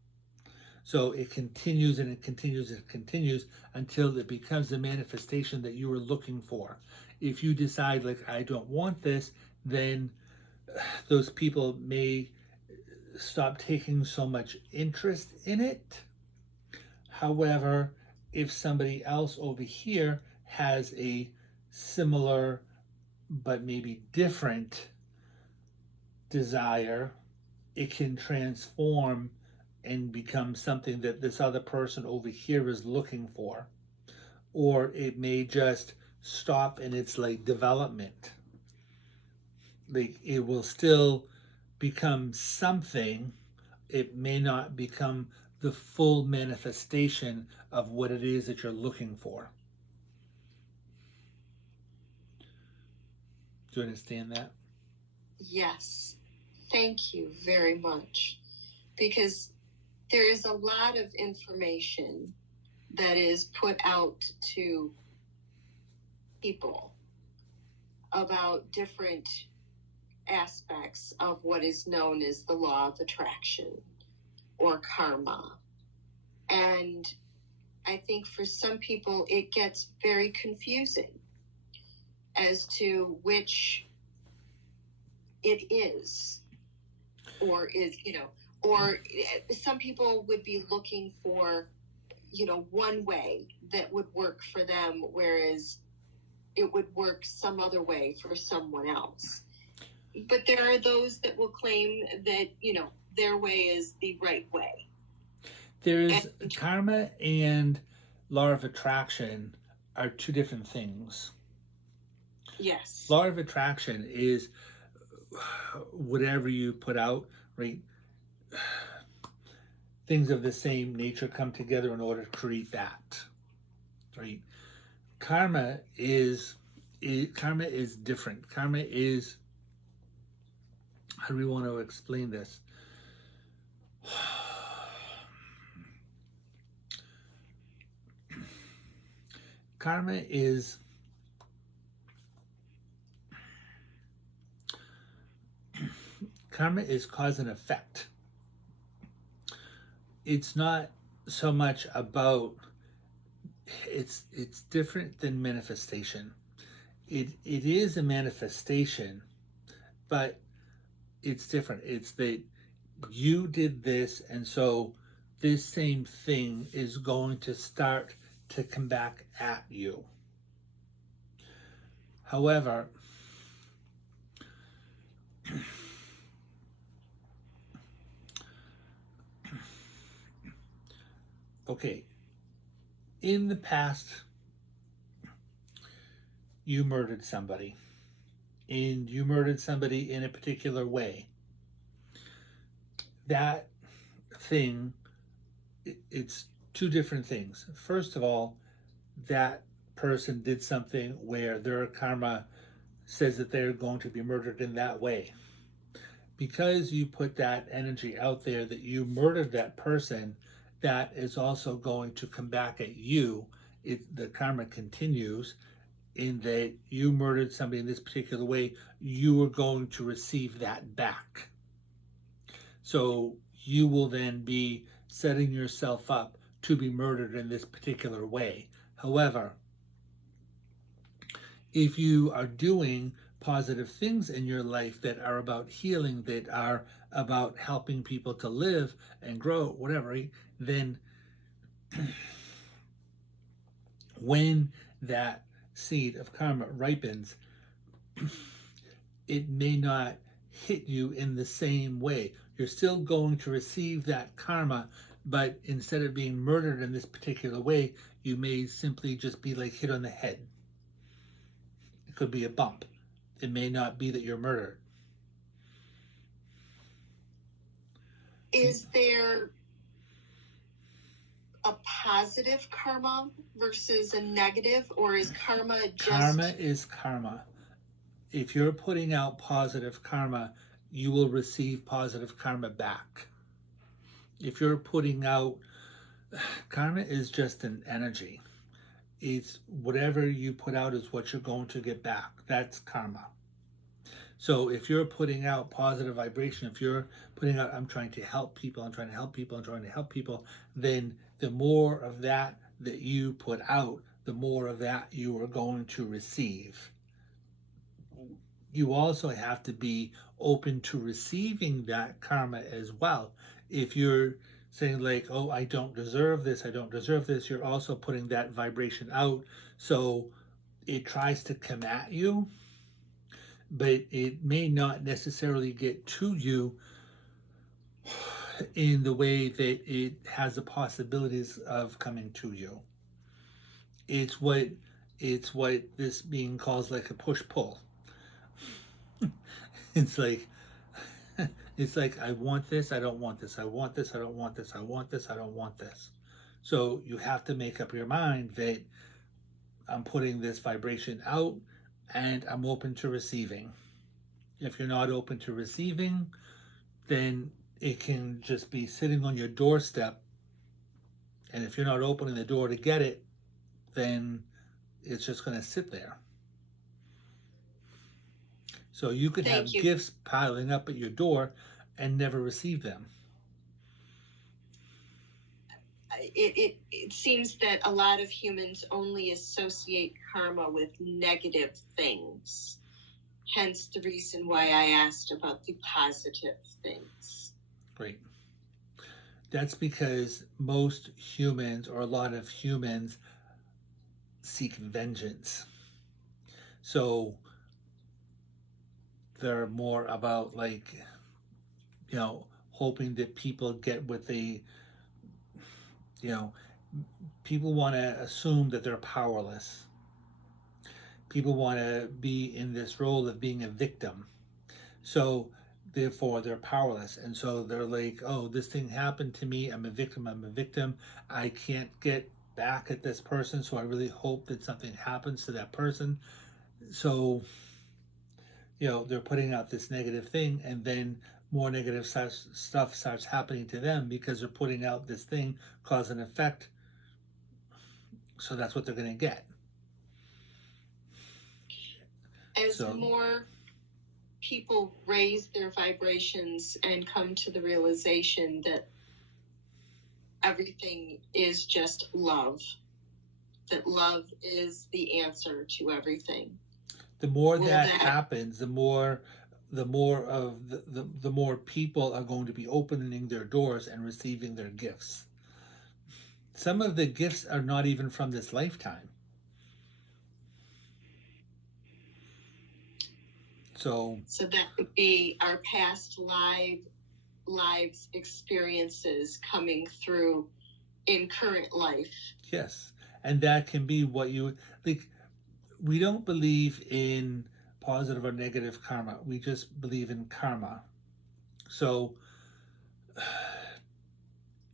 So it continues and it continues and it continues until it becomes the manifestation that you were looking for. If you decide, like, I don't want this, then those people may stop taking so much interest in it. However, if somebody else over here has a similar but maybe different desire, it can transform and become something that this other person over here is looking for. Or it may just stop in its like development. Like it will still become something, it may not become the full manifestation of what it is that you're looking for. Do you understand that? Yes. Thank you very much. Because there is a lot of information that is put out to people about different aspects of what is known as the law of attraction or karma. And I think for some people it gets very confusing as to which it is, or is, or some people would be looking for, one way that would work for them, whereas it would work some other way for someone else. But there are those that will claim that, their way is the right way. There's karma and law of attraction are two different things. Yes. Law of attraction is whatever you put out, right? Things of the same nature come together in order to create that, right? Karma is different. Karma is, how do we want to explain this? Karma is cause and effect. It's not so much about, it's different than manifestation. It is a manifestation, but it's different. It's that you did this, and so this same thing is going to start to come back at you. However, okay, in the past, you murdered somebody, and you murdered somebody in a particular way. That thing, it's two different things. First of all, that person did something where their karma says that they're going to be murdered in that way. Because you put that energy out there that you murdered that person, that is also going to come back at you. The karma continues in that you murdered somebody in this particular way, you are going to receive that back. So you will then be setting yourself up to be murdered in this particular way. However, if you are doing positive things in your life that are about healing, that are about helping people to live and grow, whatever, then when that seed of karma ripens, it may not hit you in the same way. You're still going to receive that karma, but instead of being murdered in this particular way, you may simply just be like hit on the head. It could be a bump. It may not be that you're murdered. Is there a positive karma versus a negative, or is karma just... Karma is karma. If you're putting out positive karma, you will receive positive karma back. If you're putting out, karma is just an energy. It's whatever you put out is what you're going to get back. That's karma. So if you're putting out positive vibration, if you're putting out, I'm trying to help people, I'm trying to help people, I'm trying to help people, then the more of that that you put out, the more of that you are going to receive. You also have to be open to receiving that karma as well. If you're saying, like, oh, I don't deserve this, I don't deserve this, you're also putting that vibration out. So it tries to come at you, but it may not necessarily get to you in the way that it has the possibilities of coming to you. It's what this being calls like a push pull. It's like it's like, I want this, I don't want this, I want this, I don't want this, I want this, I don't want this. So you have to make up your mind that I'm putting this vibration out and I'm open to receiving. If you're not open to receiving, then it can just be sitting on your doorstep. And if you're not opening the door to get it, then it's just going to sit there. So you could Thank have you. gifts piling up at your door and never receive them. It seems that a lot of humans only associate karma with negative things. Hence the reason why I asked about the positive things. Great. That's because most humans, or a lot of humans, seek vengeance. So they're more about, like, hoping that people get what they, you know, people want to assume that they're powerless. People want to be in this role of being a victim. So therefore they're powerless. And so they're like, oh, this thing happened to me. I'm a victim. I'm a victim. I can't get back at this person. So I really hope that something happens to that person. So, they're putting out this negative thing, and then more negative stuff starts happening to them because they're putting out this thing, cause and effect. So that's what they're going to get. As more people raise their vibrations and come to the realization that everything is just love, that love is the answer to everything. The more that happens, the more of the more people are going to be opening their doors and receiving their gifts. Some of the gifts are not even from this lifetime. So that would be our past lives experiences coming through in current life. Yes. And that can be what you like. We don't believe in positive or negative karma. We just believe in karma. So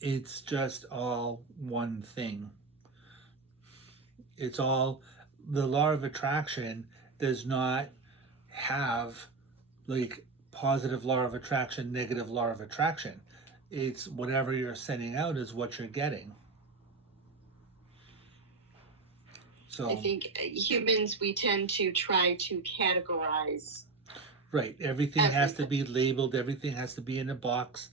it's just all one thing. It's all, the law of attraction does not have, like, positive law of attraction, negative law of attraction. It's whatever you're sending out is what you're getting. So I think humans, we tend to try to categorize. Right. Everything has to be labeled. Everything has to be in a box.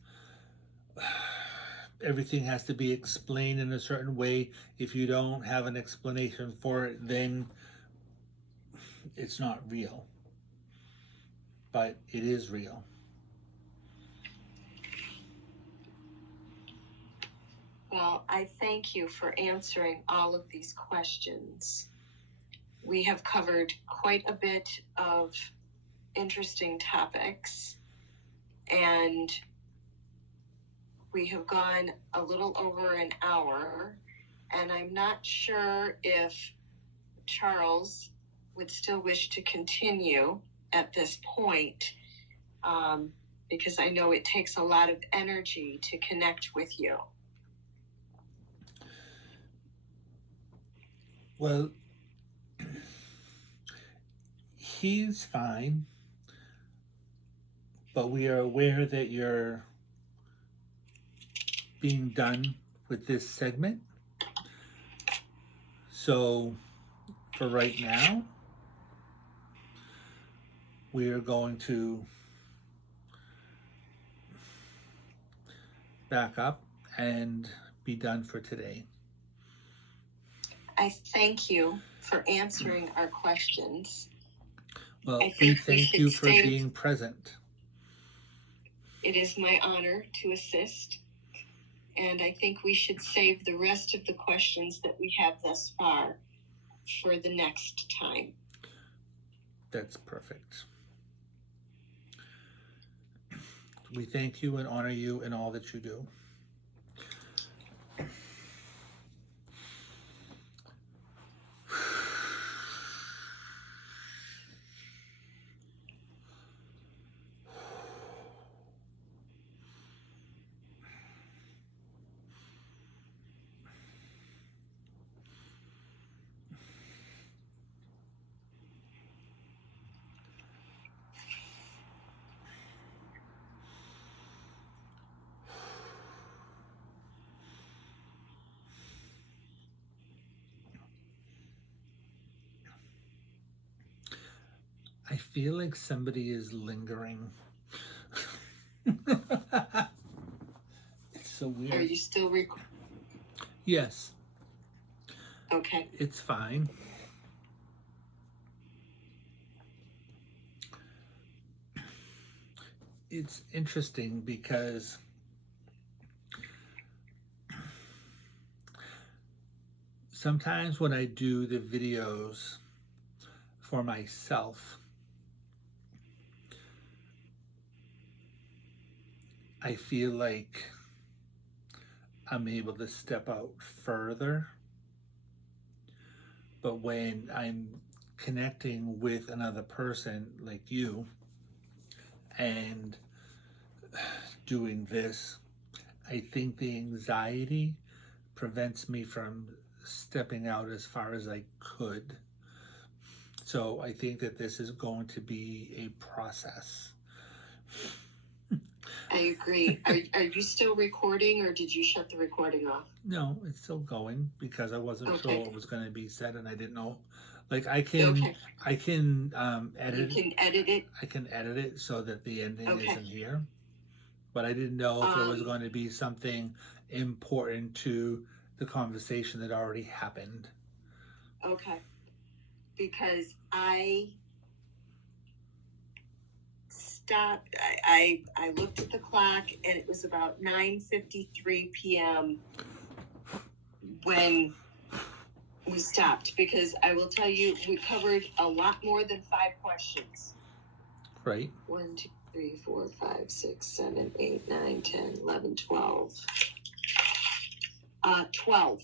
Everything has to be explained in a certain way. If you don't have an explanation for it, then it's not real. But it is real. Well, I thank you for answering all of these questions. We have covered quite a bit of interesting topics, and we have gone a little over an hour, and I'm not sure if Charles would still wish to continue at this point, because I know it takes a lot of energy to connect with you. Well, he's fine, but we are aware that you're being done with this segment. So for right now, we are going to back up and be done for today. I thank you for answering our questions. Well, we thank you for being present. It is my honor to assist, and I think we should save the rest of the questions that we have thus far for the next time. That's perfect. We thank you and honor you in all that you do. I feel like somebody is lingering. It's so weird. Are you still recording? Yes. Okay. It's fine. It's interesting because sometimes when I do the videos for myself, I feel like I'm able to step out further. But when I'm connecting with another person like you and doing this, I think the anxiety prevents me from stepping out as far as I could. So I think that this is going to be a process. I agree. Are you still recording, or did you shut the recording off? No, it's still going because I wasn't sure what was going to be said, and I didn't know. Like I can edit. You can edit it. I can edit it so that the ending isn't here. But I didn't know if it was going to be something important to the conversation that already happened. Okay. Because I stopped. I looked at the clock, and it was about 9:53 p.m. when we stopped. Because I will tell you, we covered a lot more than 5 questions. Right. 1, 2, 3, 4, 5, 6, 7, 8, 9, 10, 11, 12. 12.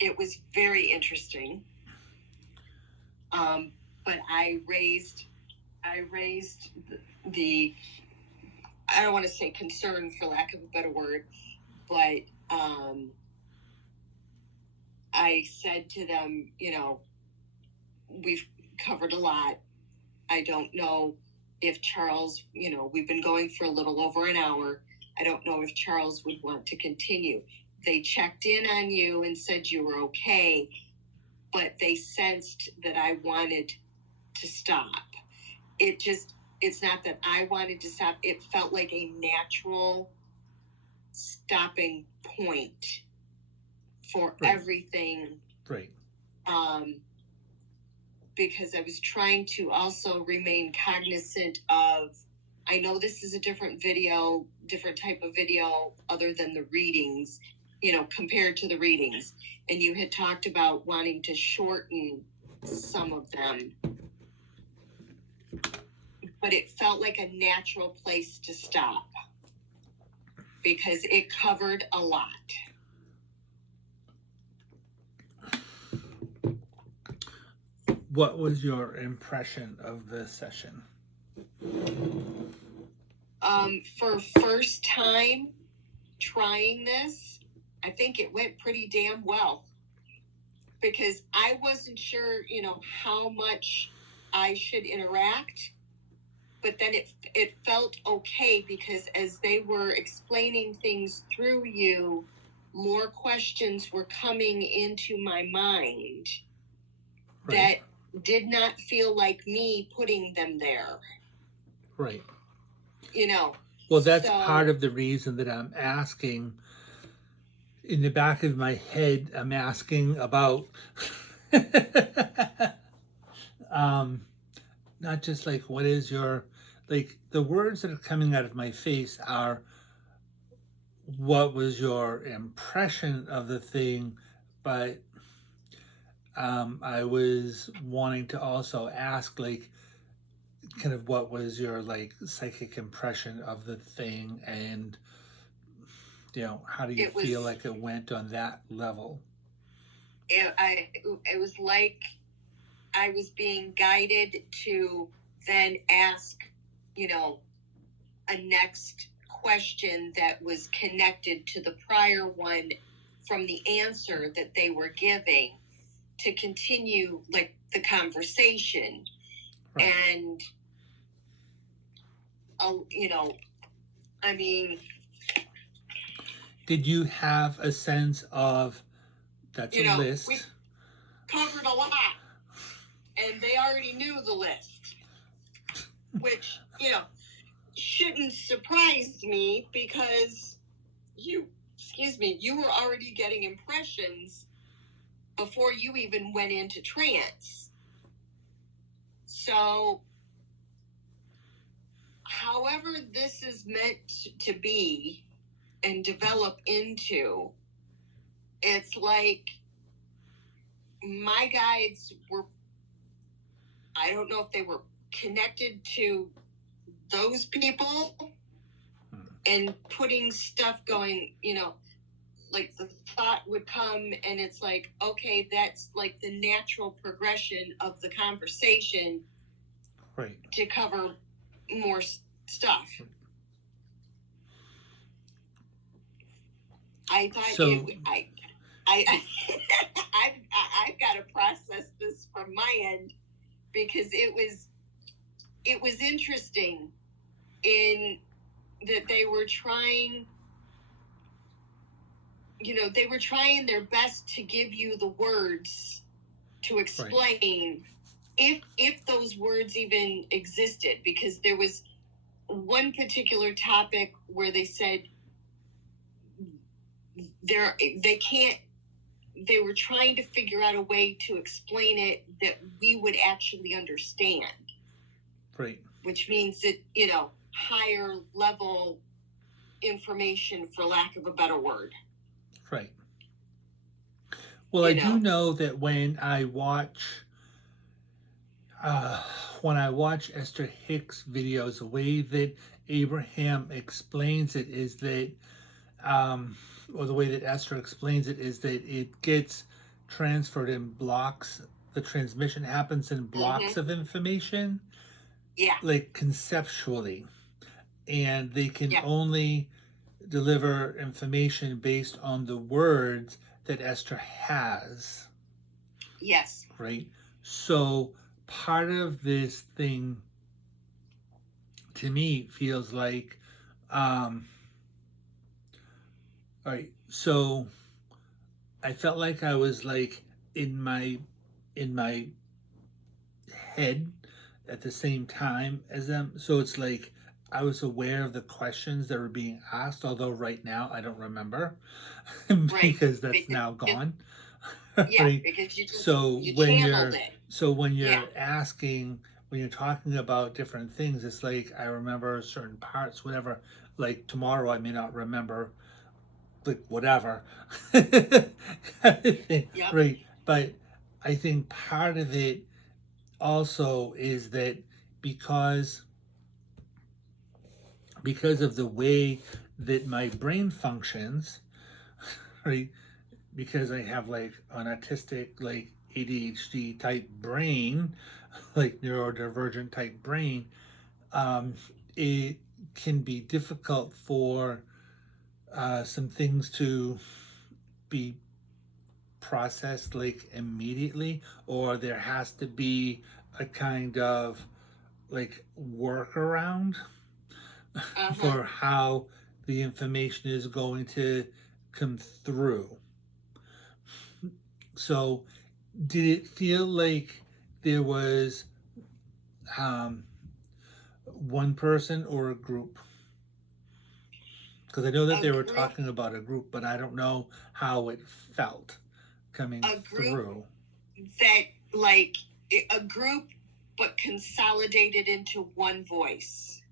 It was very interesting. But I raised the I don't want to say concern, for lack of a better word, but I said to them, we've covered a lot. I don't know if Charles, we've been going for a little over an hour. I don't know if Charles would want to continue. They checked in on you and said you were okay, but they sensed that I wanted to stop. It's not that I wanted to stop. It felt like a natural stopping point for everything. Right. Because I was trying to also remain cognizant of, I know this is a different type of video other than the readings, compared to the readings. And you had talked about wanting to shorten some of them. But it felt like a natural place to stop because it covered a lot. What was your impression of the session? For first time trying this, I think it went pretty damn well, because I wasn't sure, how much I should interact, but then it felt okay, because as they were explaining things through you, more questions were coming into my mind Right. that did not feel like me putting them there. Right. You know. Well, that's So part of the reason that I'm asking. In the back of my head, I'm asking about um, not just like what is your, like, the words that are coming out of my face are what was your impression of the thing, but I was wanting to also ask, like, kind of what was your like psychic impression of the thing, and how do you it feel was like it went on that level? it was like I was being guided to then ask, a next question that was connected to the prior one from the answer that they were giving, to continue like the conversation. Right. And I mean, Did you have a sense of that's a we list? covered a lot, and they already knew the list, which shouldn't surprise me, because you were already getting impressions before you even went into trance. So however this is meant to be and develop into, it's like my guides were, I don't know if they were connected to those people and putting stuff going, like the thought would come, and it's like, okay, that's like the natural progression of the conversation, Right. to cover more stuff. I thought So I I've got to process this from my end, because it was interesting in that they were trying, they were trying their best to give you the words to explain, if those words even existed, because there was one particular topic where they said they can't, they were trying to figure out a way to explain it that we would actually understand. Right. Which means that, higher level information, for lack of a better word. Right. Well, I do know that uh, when I watch Esther Hicks videos, the way that Abraham explains it is that, or the way that Esther explains it is that it gets transferred in blocks. The transmission happens in blocks of information, like conceptually, and they can only deliver information based on the words that Esther has. Yes. Right? So part of this thing to me feels like, all right, so I felt like I was like in my head at the same time as them. So it's like I was aware of the questions that were being asked, although right now I don't remember because that's now gone. Yeah, right? because you channeled it. So when you're asking, when you're talking about different things, it's like I remember certain parts, whatever. Like tomorrow, I may not remember, like whatever, kind of thing, right? But I think part of it also is that because because of the way that my brain functions, right? Because I have like an autistic, like ADHD type brain, like neurodivergent type brain, it can be difficult for some things to be processed like immediately, or there has to be a kind of like workaround Uh-huh. for how the information is going to come through. So, did it feel like there was um, one person or a group? Because I know that A they were group, talking about a group, but I don't know how it felt coming a group through. that like a group but consolidated into one voice.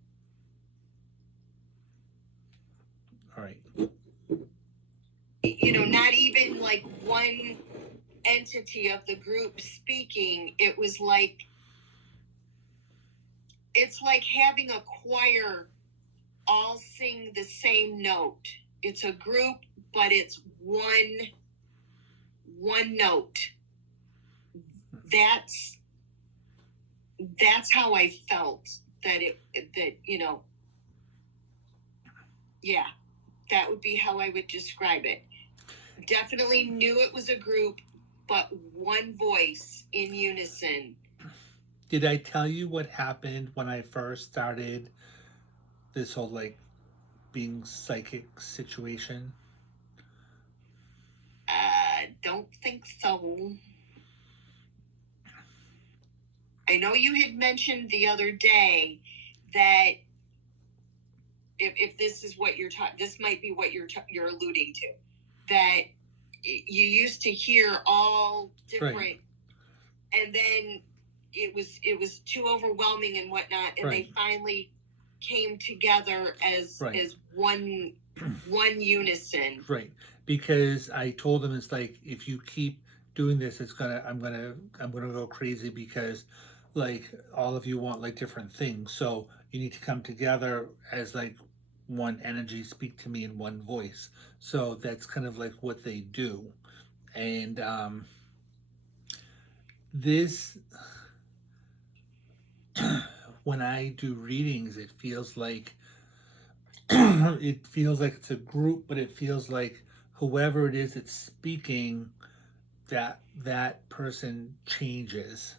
All right. Not even like one entity of the group speaking. It was like, it's like having a choir all sing the same note. It's a group, but it's one note. That's how I felt that yeah, that would be how I would describe it. Definitely knew it was a group, but one voice in unison. Did I tell you what happened when I first started this whole like being psychic situation? Don't think so. I know you had mentioned the other day that if this is what you're talking, this might be what you're alluding to, that you used to hear all different, Right. and then it was too overwhelming and whatnot, and Right. they finally came together as Right. as one unison. Right. Because I told them it's like if you keep doing this, I'm gonna go crazy because like all of you want like different things. So you need to come together as like one energy, speak to me in one voice. So that's kind of like what they do. And this when I do readings, it feels like it's a group, but it feels like whoever it is that's speaking, that person changes.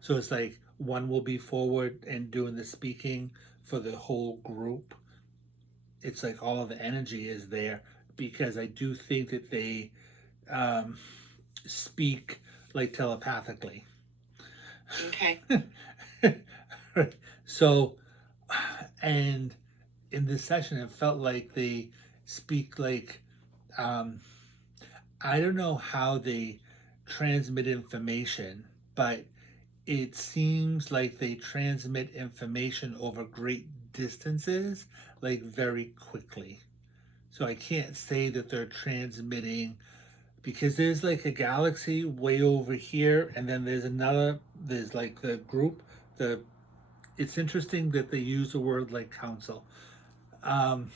So it's like one will be forward and doing the speaking for the whole group. It's like all of the energy is there because I do think that they um, speak like telepathically. Okay. So, and in this session, it felt like they speak like um, I don't know how they transmit information, but it seems like they transmit information over great distances, like very quickly. So I can't say that they're transmitting because there's like a galaxy way over here, and then there's like the group. The It's interesting that they use the word like council. Um,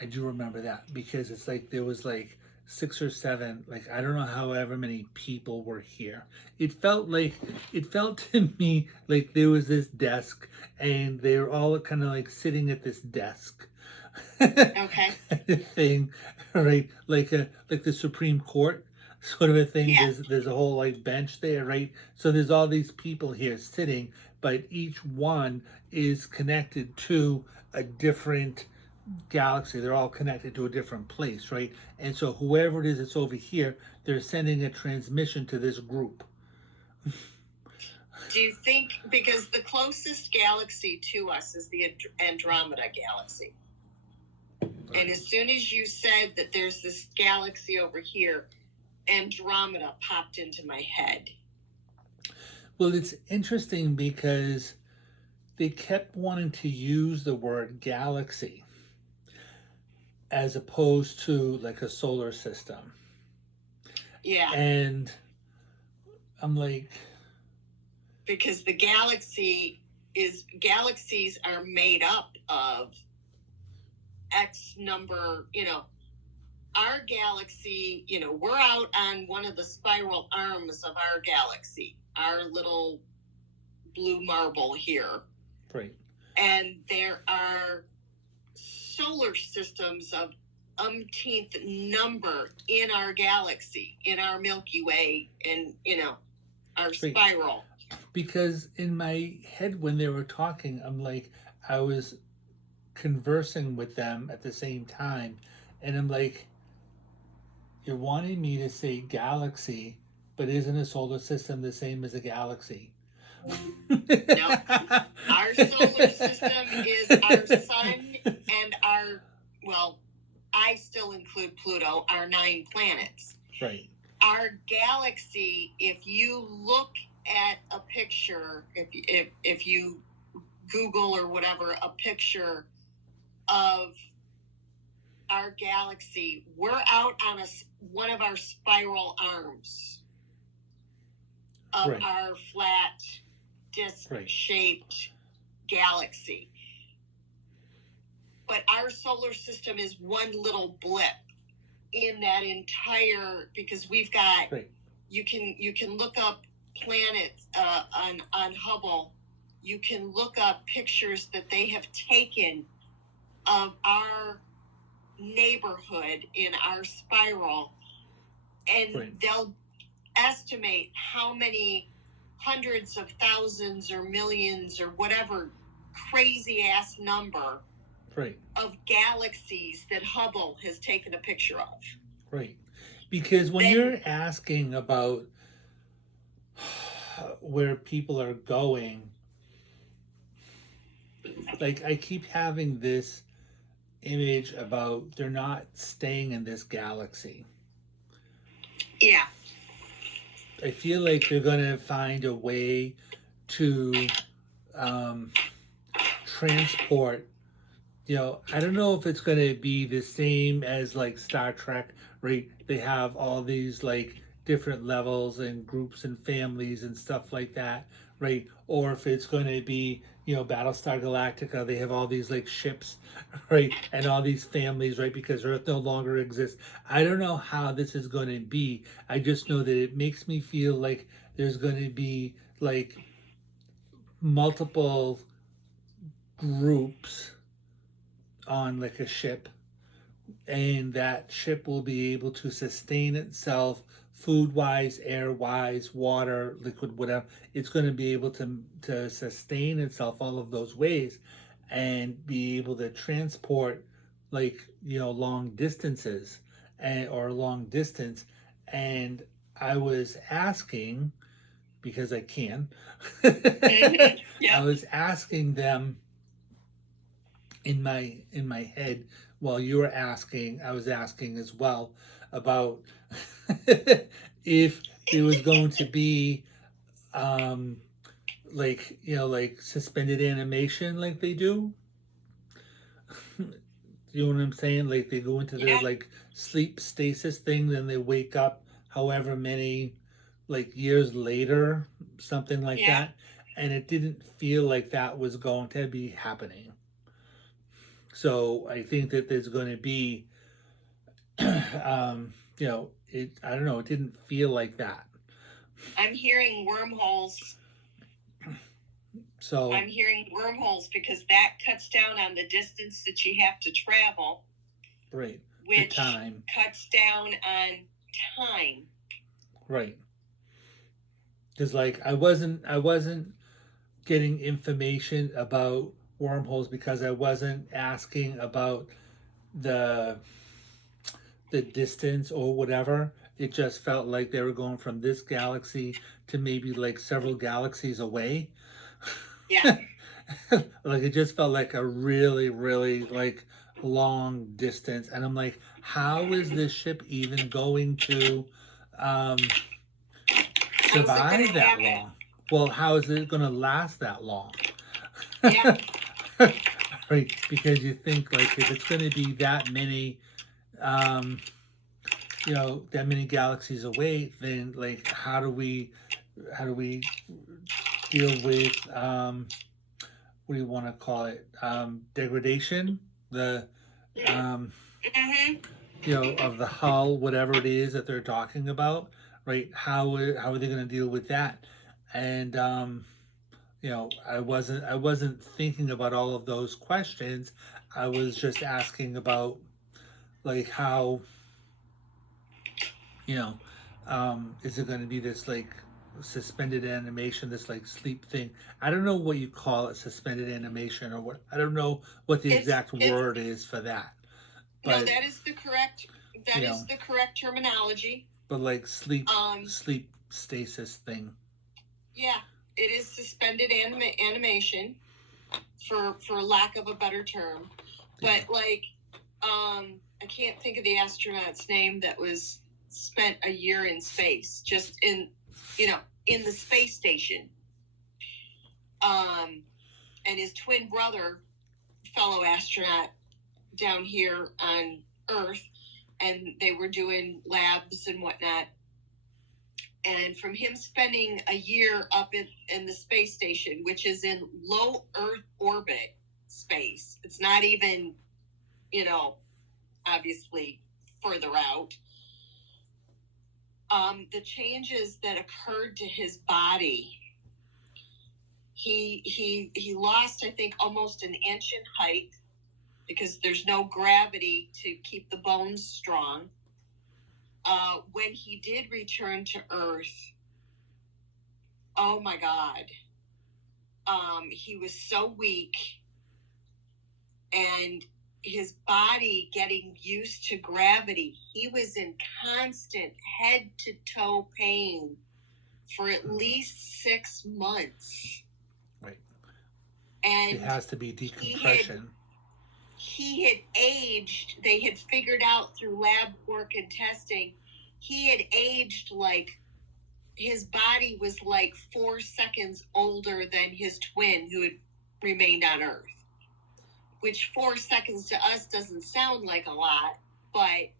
I do remember that because it's like there was like six or seven, like I don't know however many people were here. It felt to me like there was this desk and they were all kind of like sitting at this desk. Okay. Kind of thing, right? Like the Supreme Court sort of a thing. Yeah. There's a whole like bench there, right? So there's all these people here sitting, but each one is connected to a different galaxy. They're all connected to a different place, right? And so whoever it is that's over here, they're sending a transmission to this group. Do you think, because the closest galaxy to us is the Andromeda galaxy, and as soon as you said that there's this galaxy over here, Andromeda popped into my head. Well, it's interesting because they kept wanting to use the word galaxy as opposed to like a solar system. Yeah. And I'm like, because the galaxies are made up of X number, our galaxy, we're out on one of the spiral arms of our galaxy, our little blue marble here. right. And there are solar systems of umpteenth number in our galaxy, in our Milky Way, and our Right. spiral. Because in my head, when they were talking, I was conversing with them at the same time, and I'm like, you're wanting me to say galaxy, but isn't a solar system the same as a galaxy? No, our solar system is our sun and our, well, I still include Pluto, our 9 planets. Right. Our galaxy, if you look at a picture, if you Google or whatever a picture of our galaxy, we're out on one of our spiral arms of Right. our flat disc Right. shaped galaxy. But our solar system is one little blip in that entire, because we've got, Right. you can look up planets on Hubble. You can look up pictures that they have taken of our neighborhood in our spiral, and Right. they'll estimate how many hundreds of thousands or millions or whatever crazy ass number Right. of galaxies that Hubble has taken a picture of. Right. Because when you're asking about where people are going, like I keep having this image about they're not staying in this galaxy. Yeah. I feel like they're going to find a way to um, transport. I don't know if it's going to be the same as like Star Trek, right? They have all these like different levels and groups and families and stuff like that, right? Or if it's going to be, Battlestar Galactica, they have all these like ships, right? And all these families, right? Because Earth no longer exists. I don't know how this is going to be. I just know that it makes me feel like there's going to be like multiple groups on like a ship, and that ship will be able to sustain itself food wise, air wise, water, liquid, whatever. It's going to be able to sustain itself all of those ways and be able to transport like long distances or long distance. And I was asking, because I can, Mm-hmm. I Yeah. was asking them in my head while you were asking. I was asking as well about if there was going to be um like suspended animation like they do. You know what I'm saying? Like they go into their Yeah. like sleep stasis thing, then they wake up however many like years later, something like Yeah. that. And it didn't feel like that was going to be happening. So I think that there's going to be, I don't know, it didn't feel like that. I'm hearing wormholes. So I'm hearing wormholes because that cuts down on the distance that you have to travel. right, which the time, cuts down on time. right? Because like I wasn't getting information about wormholes because I wasn't asking about the the distance or whatever. It just felt like they were going from this galaxy to maybe like several galaxies away. Yeah. Like it just felt like a really, really like long distance. And I'm like, how is this ship even going to survive that happen? long? Well, how is it going to last that long? Yeah. Right, because you think like if it's going to be that many um that many galaxies away, then like how do we deal with what do you want to call it, degradation, the um Mm-hmm. of the hull, whatever it is that they're talking about, right? How are they going to deal with that? And I wasn't thinking about all of those questions. I was just asking about like how you know is it going to be this like suspended animation, this like sleep thing. I don't know what you call it, suspended animation or what. I don't know what the exact It's word is for that, no, but that you is know, the correct terminology. but like Um, sleep stasis thing. yeah, it is suspended animation, for lack of a better term. Yeah. But like, I can't think of the astronaut's name that was spent a year in space, just in, in the space station. And his twin brother, fellow astronaut down here on Earth, and they were doing labs and whatnot. And from him spending a year up in the space station, which is in low Earth orbit space, it's not even, obviously further out. The changes that occurred to his body, he lost, I think, almost an inch in height because there's no gravity to keep the bones strong. When he did return to Earth, oh my God, he was so weak, and his body getting used to gravity, he was in constant head to toe pain for at least 6 months. Right. And it has to be decompression. He had aged. They had figured out through lab work and testing, he had aged like, his body was like 4 seconds older than his twin who had remained on Earth. Which 4 seconds to us doesn't sound like a lot, but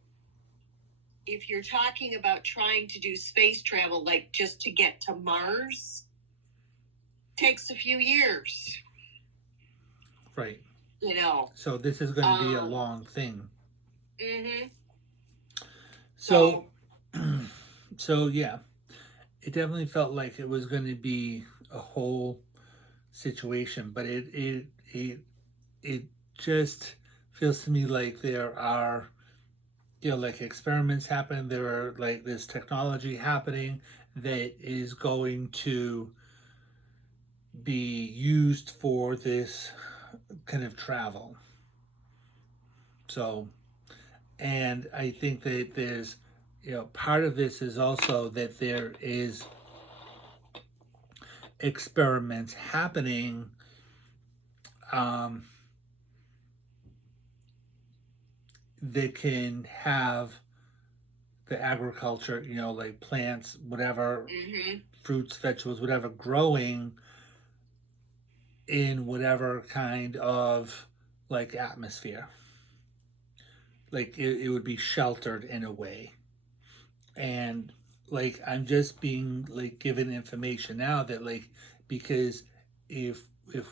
if you're talking about trying to do space travel, like just to get to Mars, takes a few years. Right. So this is going to be a long thing. Mm-hmm. So, so yeah, it definitely felt like it was going to be a whole situation, but it just feels to me like there are, like experiments happening. There are like this technology happening that is going to be used for this kind of travel. So, and I think that there's, part of this is also that there is experiments happening that can have the agriculture, like plants, whatever, fruits, vegetables, whatever, growing in whatever kind of like atmosphere. Like it would be sheltered in a way. And like I'm just being like given information now that like, because if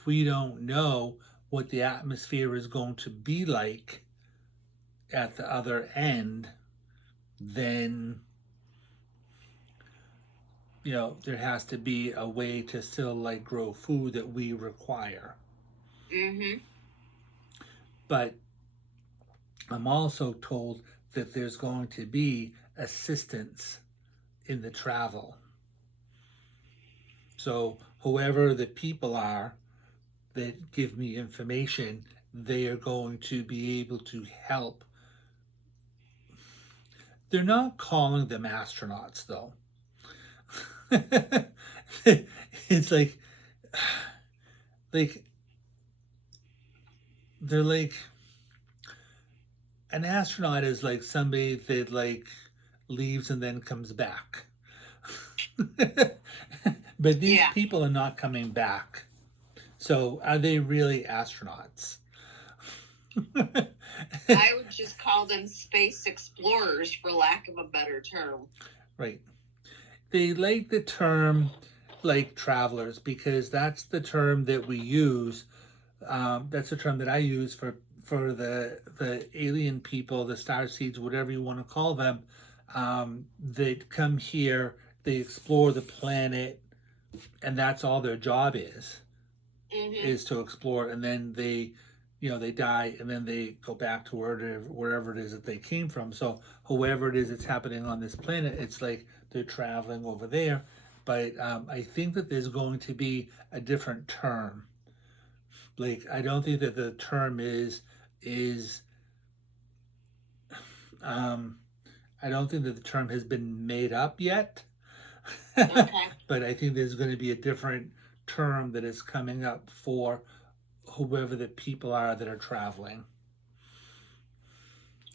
we don't know what the atmosphere is going to be like at the other end, then there has to be a way to still like grow food that we require. Mm-hmm. But I'm also told that there's going to be assistance in the travel. So whoever the people are that give me information, they are going to be able to help. They're not calling them astronauts though. It's like they're like, an astronaut is like somebody that like leaves and then comes back. But these people are not coming back. So are they really astronauts? I would just call them space explorers, for lack of a better term. Right. They like the term like travelers because that's the term that we use. That's the term that I use for the alien people, the star seeds, whatever you want to call them, that come here, they explore the planet, and that's all their job is to explore, and then they die, and then they go back to wherever it is that they came from. So whoever it is that's happening on this planet, it's like they're traveling over there, but I think that there's going to be a different term. Like, I don't think that the term is um, I don't think that the term has been made up yet. Okay. But I think there's going to be a different term that is coming up for whoever the people are that are traveling.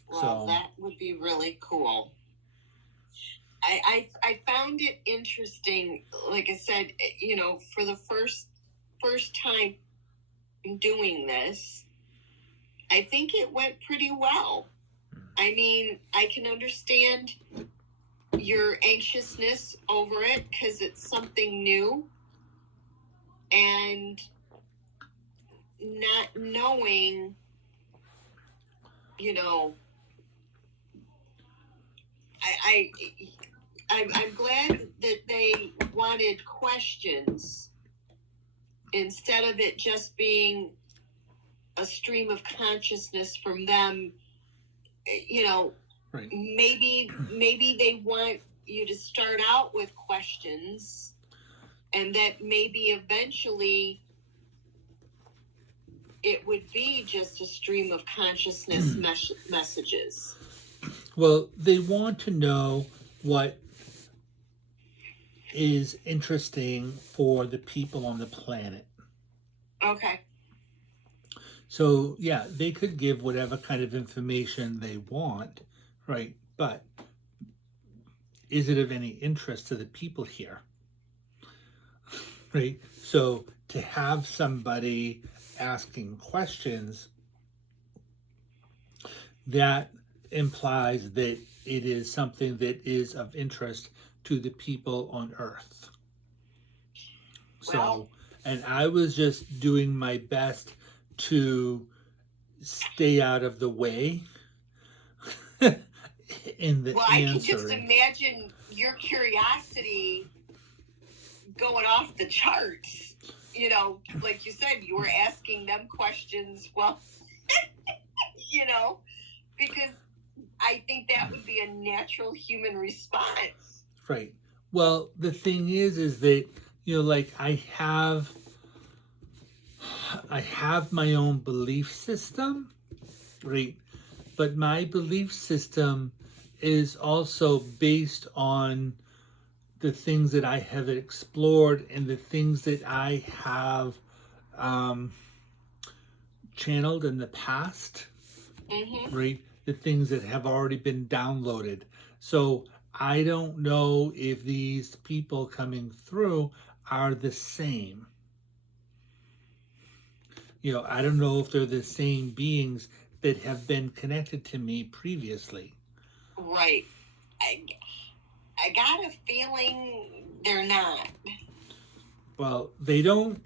Well, So that would be really cool. I found it interesting. Like I said, for the first time doing this, I think it went pretty well. I mean, I can understand your anxiousness over it because it's something new, and not knowing, you know, I'm glad that they wanted questions instead of it just being a stream of consciousness from them. right. Maybe they want you to start out with questions, and that maybe eventually it would be just a stream of consciousness messages. Well, they want to know what is interesting for the people on the planet. Okay. So, yeah, they could give whatever kind of information they want, right? But is it of any interest to the people here? Right? So, to have somebody asking questions, that implies that it is something that is of interest to the people on Earth. So, and I was just doing my best to stay out of the way in the I answering. can just imagine your curiosity going off the charts. Like you said, you were asking them questions. Well, because I think that would be a natural human response. Right. Well, the thing is that, like I have my own belief system, right? But my belief system is also based on the things that I have explored and the things that I have channeled in the past, right? The things that have already been downloaded. So I don't know if these people coming through are the same. I don't know if they're the same beings that have been connected to me previously. Right. I got a feeling they're not. Well, they don't.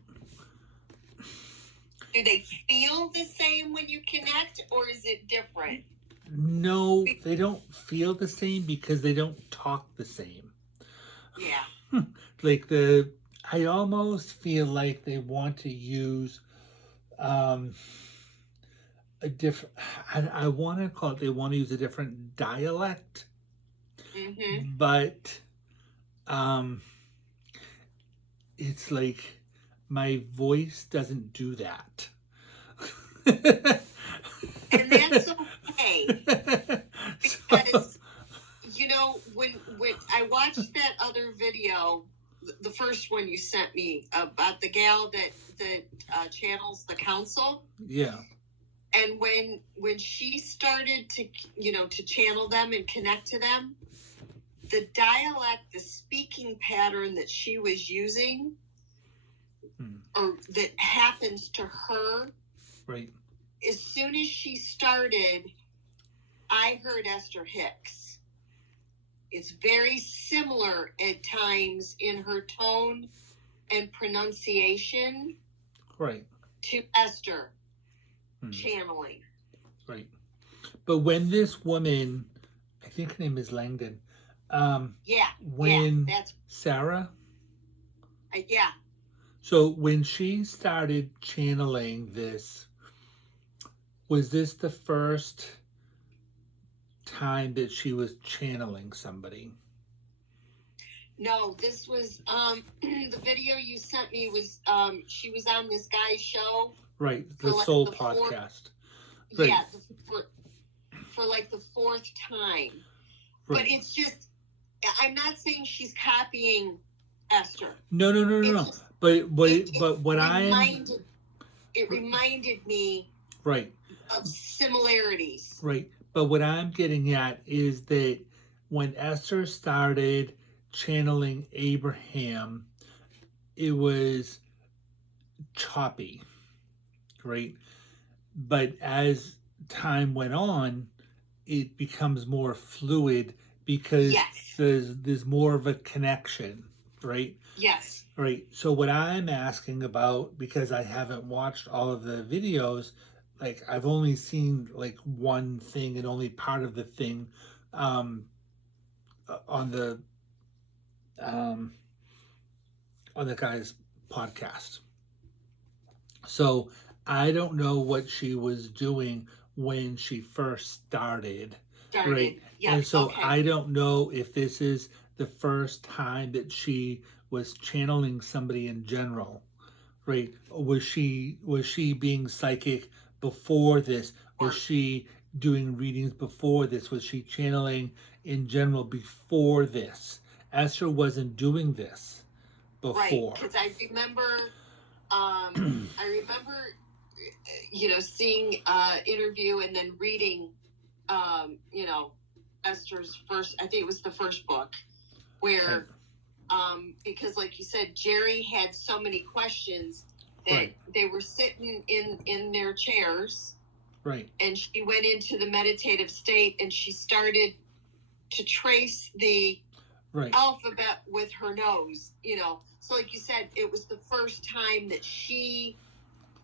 Do they feel the same when you connect, or is it different? No, they don't feel the same because they don't talk the same. Yeah. I almost feel like they want to use a different, I want to call it, they want to use a different dialect. But it's like my voice doesn't do that. And that's okay. Because, when I watched that other video, the first one you sent me about the gal that channels the council. Yeah. And when she started to channel them and connect to them, the dialect, the speaking pattern that she was using, or that happens to her, right? As soon as she started, I heard Esther Hicks. It's very similar at times in her tone and pronunciation, right, to Esther channeling. Right. But when this woman, I think her name is Langdon, that's Sarah? Yeah. So when she started channeling this, was this the first time that she was channeling somebody? No, this was the video you sent me was she was on this guy's show Right, for the like Soul the fourth, podcast. Right, yeah, for like the fourth time. But right. it's just, I'm not saying she's copying Esther. No, no, no, no, It's no. just, But what I am it reminded me right, of similarities. right. But what I'm getting at is that when Esther started channeling Abraham, it was choppy, right? But as time went on, it becomes more fluid because Yes. there's more of a connection, right? Yes. Right. So what I'm asking about, because I haven't watched all of the videos, like I've only seen like one thing and only part of the thing um, on the um, on the guy's podcast. So I don't know what she was doing when she first started, right? Yeah. And so Okay. I don't know if this is the first time that she was channeling somebody in general, right? Was she being psychic before this? Was she doing readings before this? Was she channeling in general before this? Esther wasn't doing this before. Right, because I remember, seeing interview and then reading, Esther's first. I think it was the first book, where, because like you said, Jerry had so many questions that they were sitting in their chairs, right, and she went into the meditative state and she started to trace the alphabet with her nose, So like you said, it was the first time that she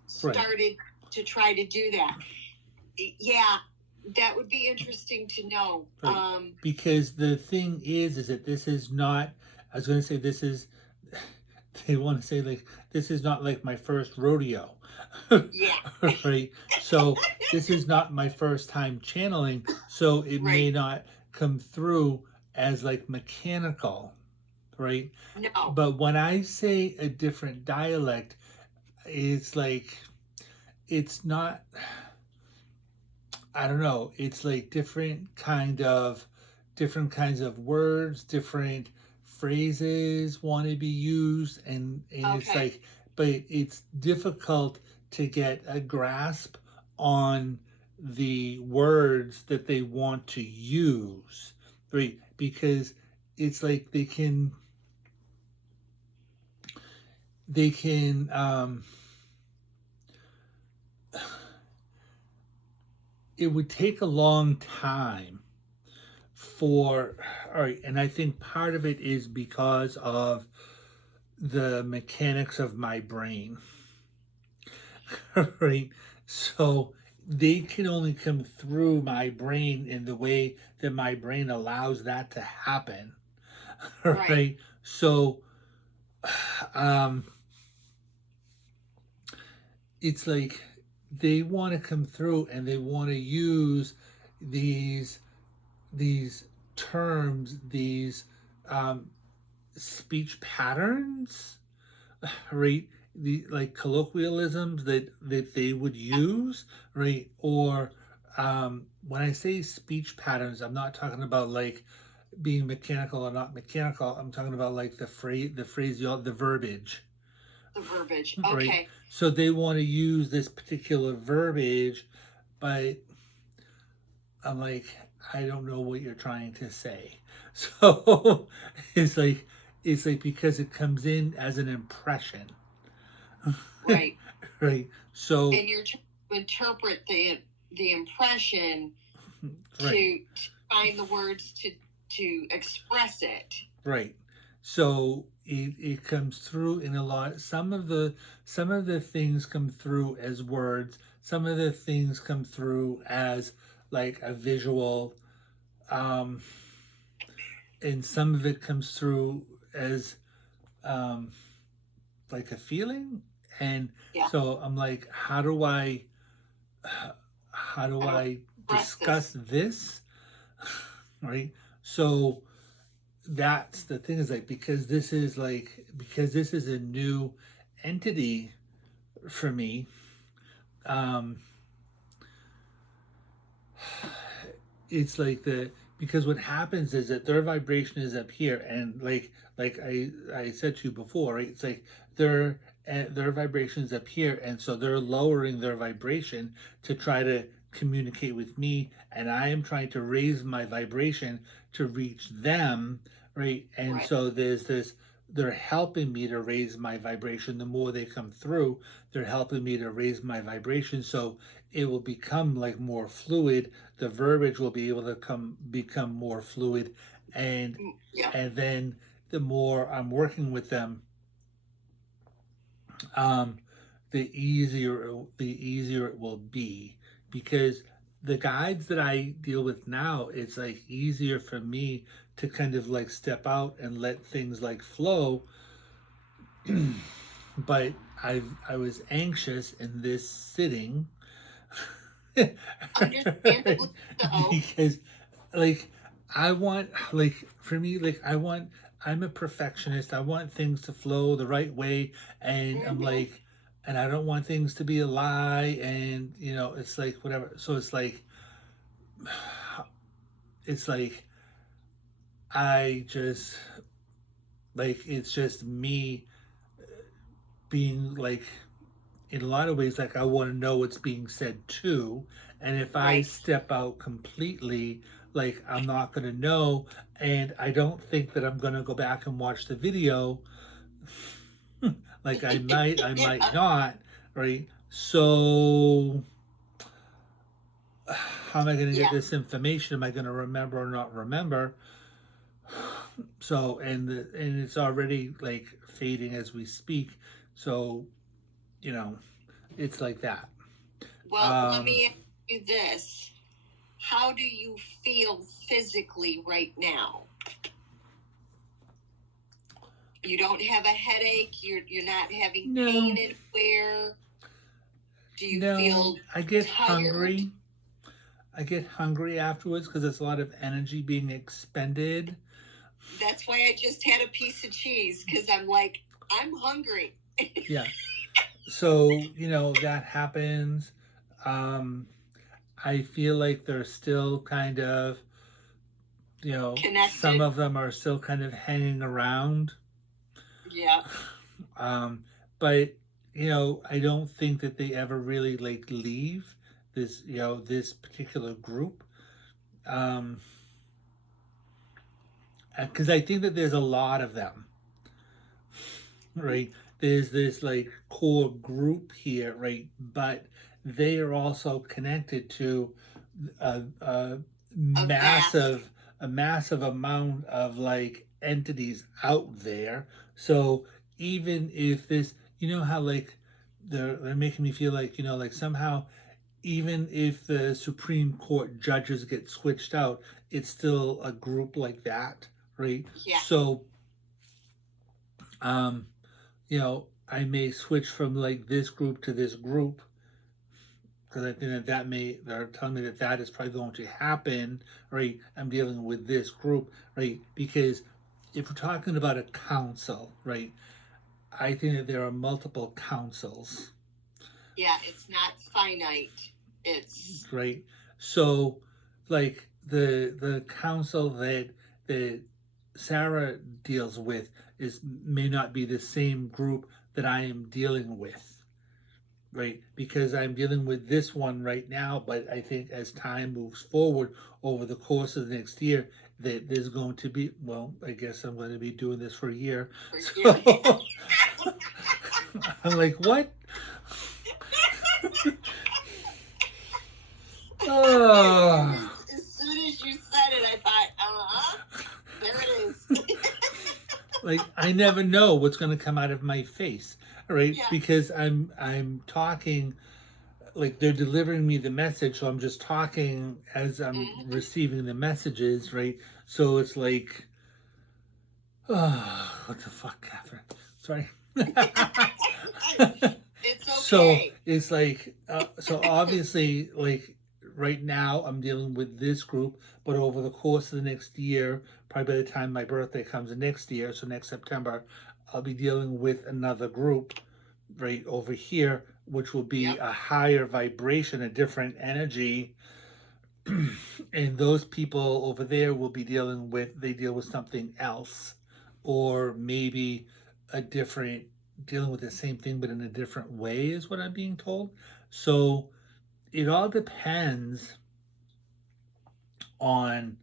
started to try to do that. Yeah, that would be interesting to know. Right. Because the thing is that this is not, I was going to say this is, they want to say like, this is not like my first rodeo. Yeah. Right. So this is not my first time channeling. So it may not come through as like mechanical. Right. No. But when I say a different dialect, it's like, it's not, I don't know, it's like different kinds of words, different phrases want to be used, and it's like, but it's difficult to get a grasp on the words that they want to use, right? Because it's like they can it would take a long time for, all right, and I think part of it is because of the mechanics of my brain. Right? So they can only come through my brain in the way that my brain allows that to happen. Right? So it's like they want to come through and they want to use these terms, these speech patterns, right? The like colloquialisms that they would use, right? Or when I say speech patterns, I'm not talking about like being mechanical or not mechanical. I'm talking about like the phrase, the verbiage. The verbiage. Okay. Right? So they want to use this particular verbiage, but I'm like, I don't know what you're trying to say. So it's like because it comes in as an impression. Right. Right. So and you're trying to interpret the impression to find the words to express it. Right. So it comes through in a lot. Some of the things come through as words. Some of the things come through as like a visual, and some of it comes through as like a feeling. And so I'm like, how do I discuss this? Right. So that's the thing, is like, because this is a new entity for me. um it's like the because what happens is that their vibration is up here, and like I said to you before, right? It's like their vibrations up here, and so they're lowering their vibration to try to communicate with me, and I am trying to raise my vibration to reach them, right? And Right. so there's this, they're helping me to raise my vibration. The more they come through, they're helping me to raise my vibration, so it will become like more fluid. The verbiage will be able to become more fluid, and Yeah. then the more I'm working with them, um, the easier it will be, because the guides that I deal with now, it's like easier for me to kind of like step out and let things like flow. But I was anxious in this sitting Understandably so. because like I want, like, for me, like I'm a perfectionist. I want things to flow the right way, and I'm Mm-hmm. like, and I don't want things to be a lie, and it's like whatever. So it's like I just, like, it's just me being like, in a lot of ways, like, I want to know what's being said too. And if I Right. step out completely, like, I'm not going to know. And I don't think that I'm going to go back and watch the video. Like, I might Yeah. not, right? So, how am I going to get Yeah. this information? Am I going to remember or not remember? So, and it's already like fading as we speak. So, you know, it's like that. Well, let Um, me ask you this. How do you feel physically right now? You don't have a headache. You're not having no, pain anywhere. Do you no, feel I get tired? hungry. I get hungry afterwards because there's a lot of energy being expended. That's why I just had a piece of cheese, because I'm like, I'm hungry. Yeah. So, that happens. Um, I feel like they're still kind of, some Connected. of them are still kind of hanging around. Yeah. Um, but, I don't think that they ever really like leave this particular group. Um, because I think that there's a lot of them, right? There's this like core group here, right? But they are also connected to a A vast. massive amount of like entities out there. So even if this, how like they're making me feel like, like somehow, even if the Supreme Court judges get switched out, it's still a group like that, right? Yeah. So, um, I may switch from like this group to this group, because I think they're telling me that that is probably going to happen, right? I'm dealing with this group, right? Because if we're talking about a council, right, I think that there are multiple councils. Yeah, it's not finite. It's Right? So, like the council that Sarah deals with is may not be the same group that I am dealing with, right? Because I'm dealing with this one right now, but I think as time moves forward over the course of the next year, that there's going to be, well, I guess I'm going to be doing this for a year. for you. So I'm like, what? Oh. As soon as you said it, I thought, there it is. Like, I never know what's going to come out of my face, right? Yeah. Because I'm talking, like, they're delivering me the message, so I'm just talking as I'm receiving the messages, right? So it's like, oh, what the fuck, Catherine? Sorry. It's okay. So it's like, so obviously, like, right now I'm dealing with this group, but over the course of the next year, probably by the time my birthday comes next year, so next September, I'll be dealing with another group right over here, which will be Yep. a higher vibration, a different energy. And those people over there will be they deal with something else, or maybe a different, dealing with the same thing but in a different way, is what I'm being told. So it all depends on,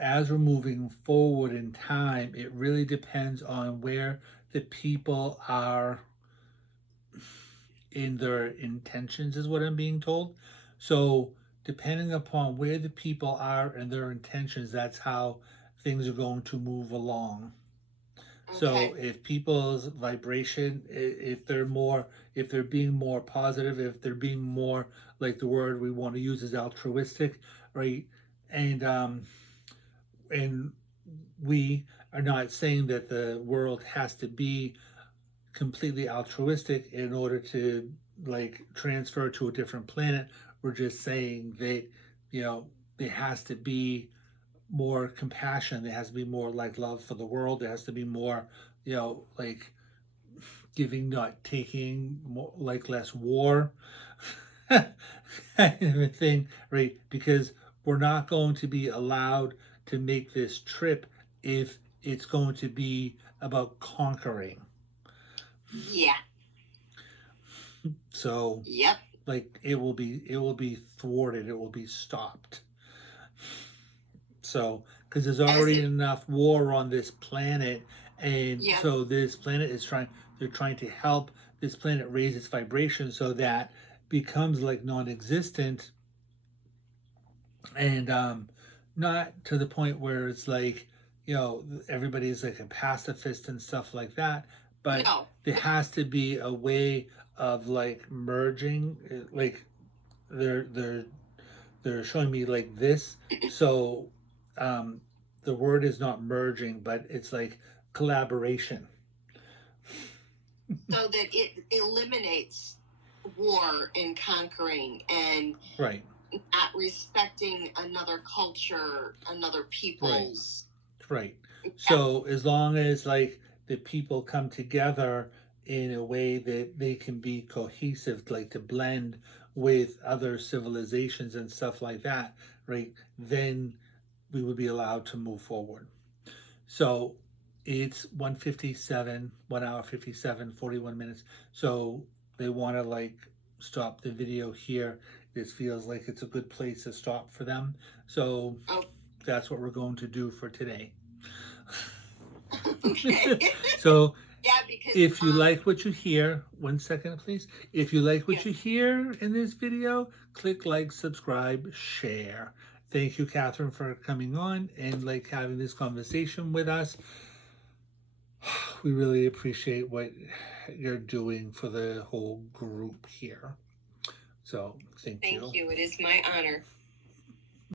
as we're moving forward in time, it really depends on where the people are in their intentions, is what I'm being told. So depending upon where the people are and their intentions, that's how things are going to move along. So Okay. if people's vibration, if they're being more positive, if they're being more, like the word we want to use is altruistic, right? And and we are not saying that the world has to be completely altruistic in order to like transfer to a different planet. We're just saying that, you know, there has to be more compassion. There has to be more like love for the world. There has to be more, like giving, not taking, more like less war kind of a thing, right? Because we're not going to be allowed to make this trip if it's going to be about conquering. Yeah. So Yep. like it will be thwarted, it will be stopped. So because there's As already it. enough war on this planet, and Yep. so this planet they're trying to help this planet raise its vibration so that becomes like non-existent, and not to the point where it's like, everybody's like a pacifist and stuff like that, but No. there has to be a way of like merging, like they're they're they're showing me like this. So um the word is not merging, but it's like collaboration. So that it eliminates war and conquering and Right. not respecting another culture, another Right. people's. Right. Yeah. So as long as like the people come together in a way that they can be cohesive, like to blend with other civilizations and stuff like that, right? Then we would be allowed to move forward. So it's 1:57, 1 hour 57, 41 minutes. So they want to like stop the video here. This feels like it's a good place to stop for them. So Oh, that's what we're going to do for today. okay. So Yeah, because if you like what you hear, 1 second, please. If you like what yeah. you hear in this video, click like, subscribe, share. Thank you, Catherine, for coming on and like having this conversation with us. We really appreciate what you're doing for the whole group here. So thank you. Thank you. It is my honor.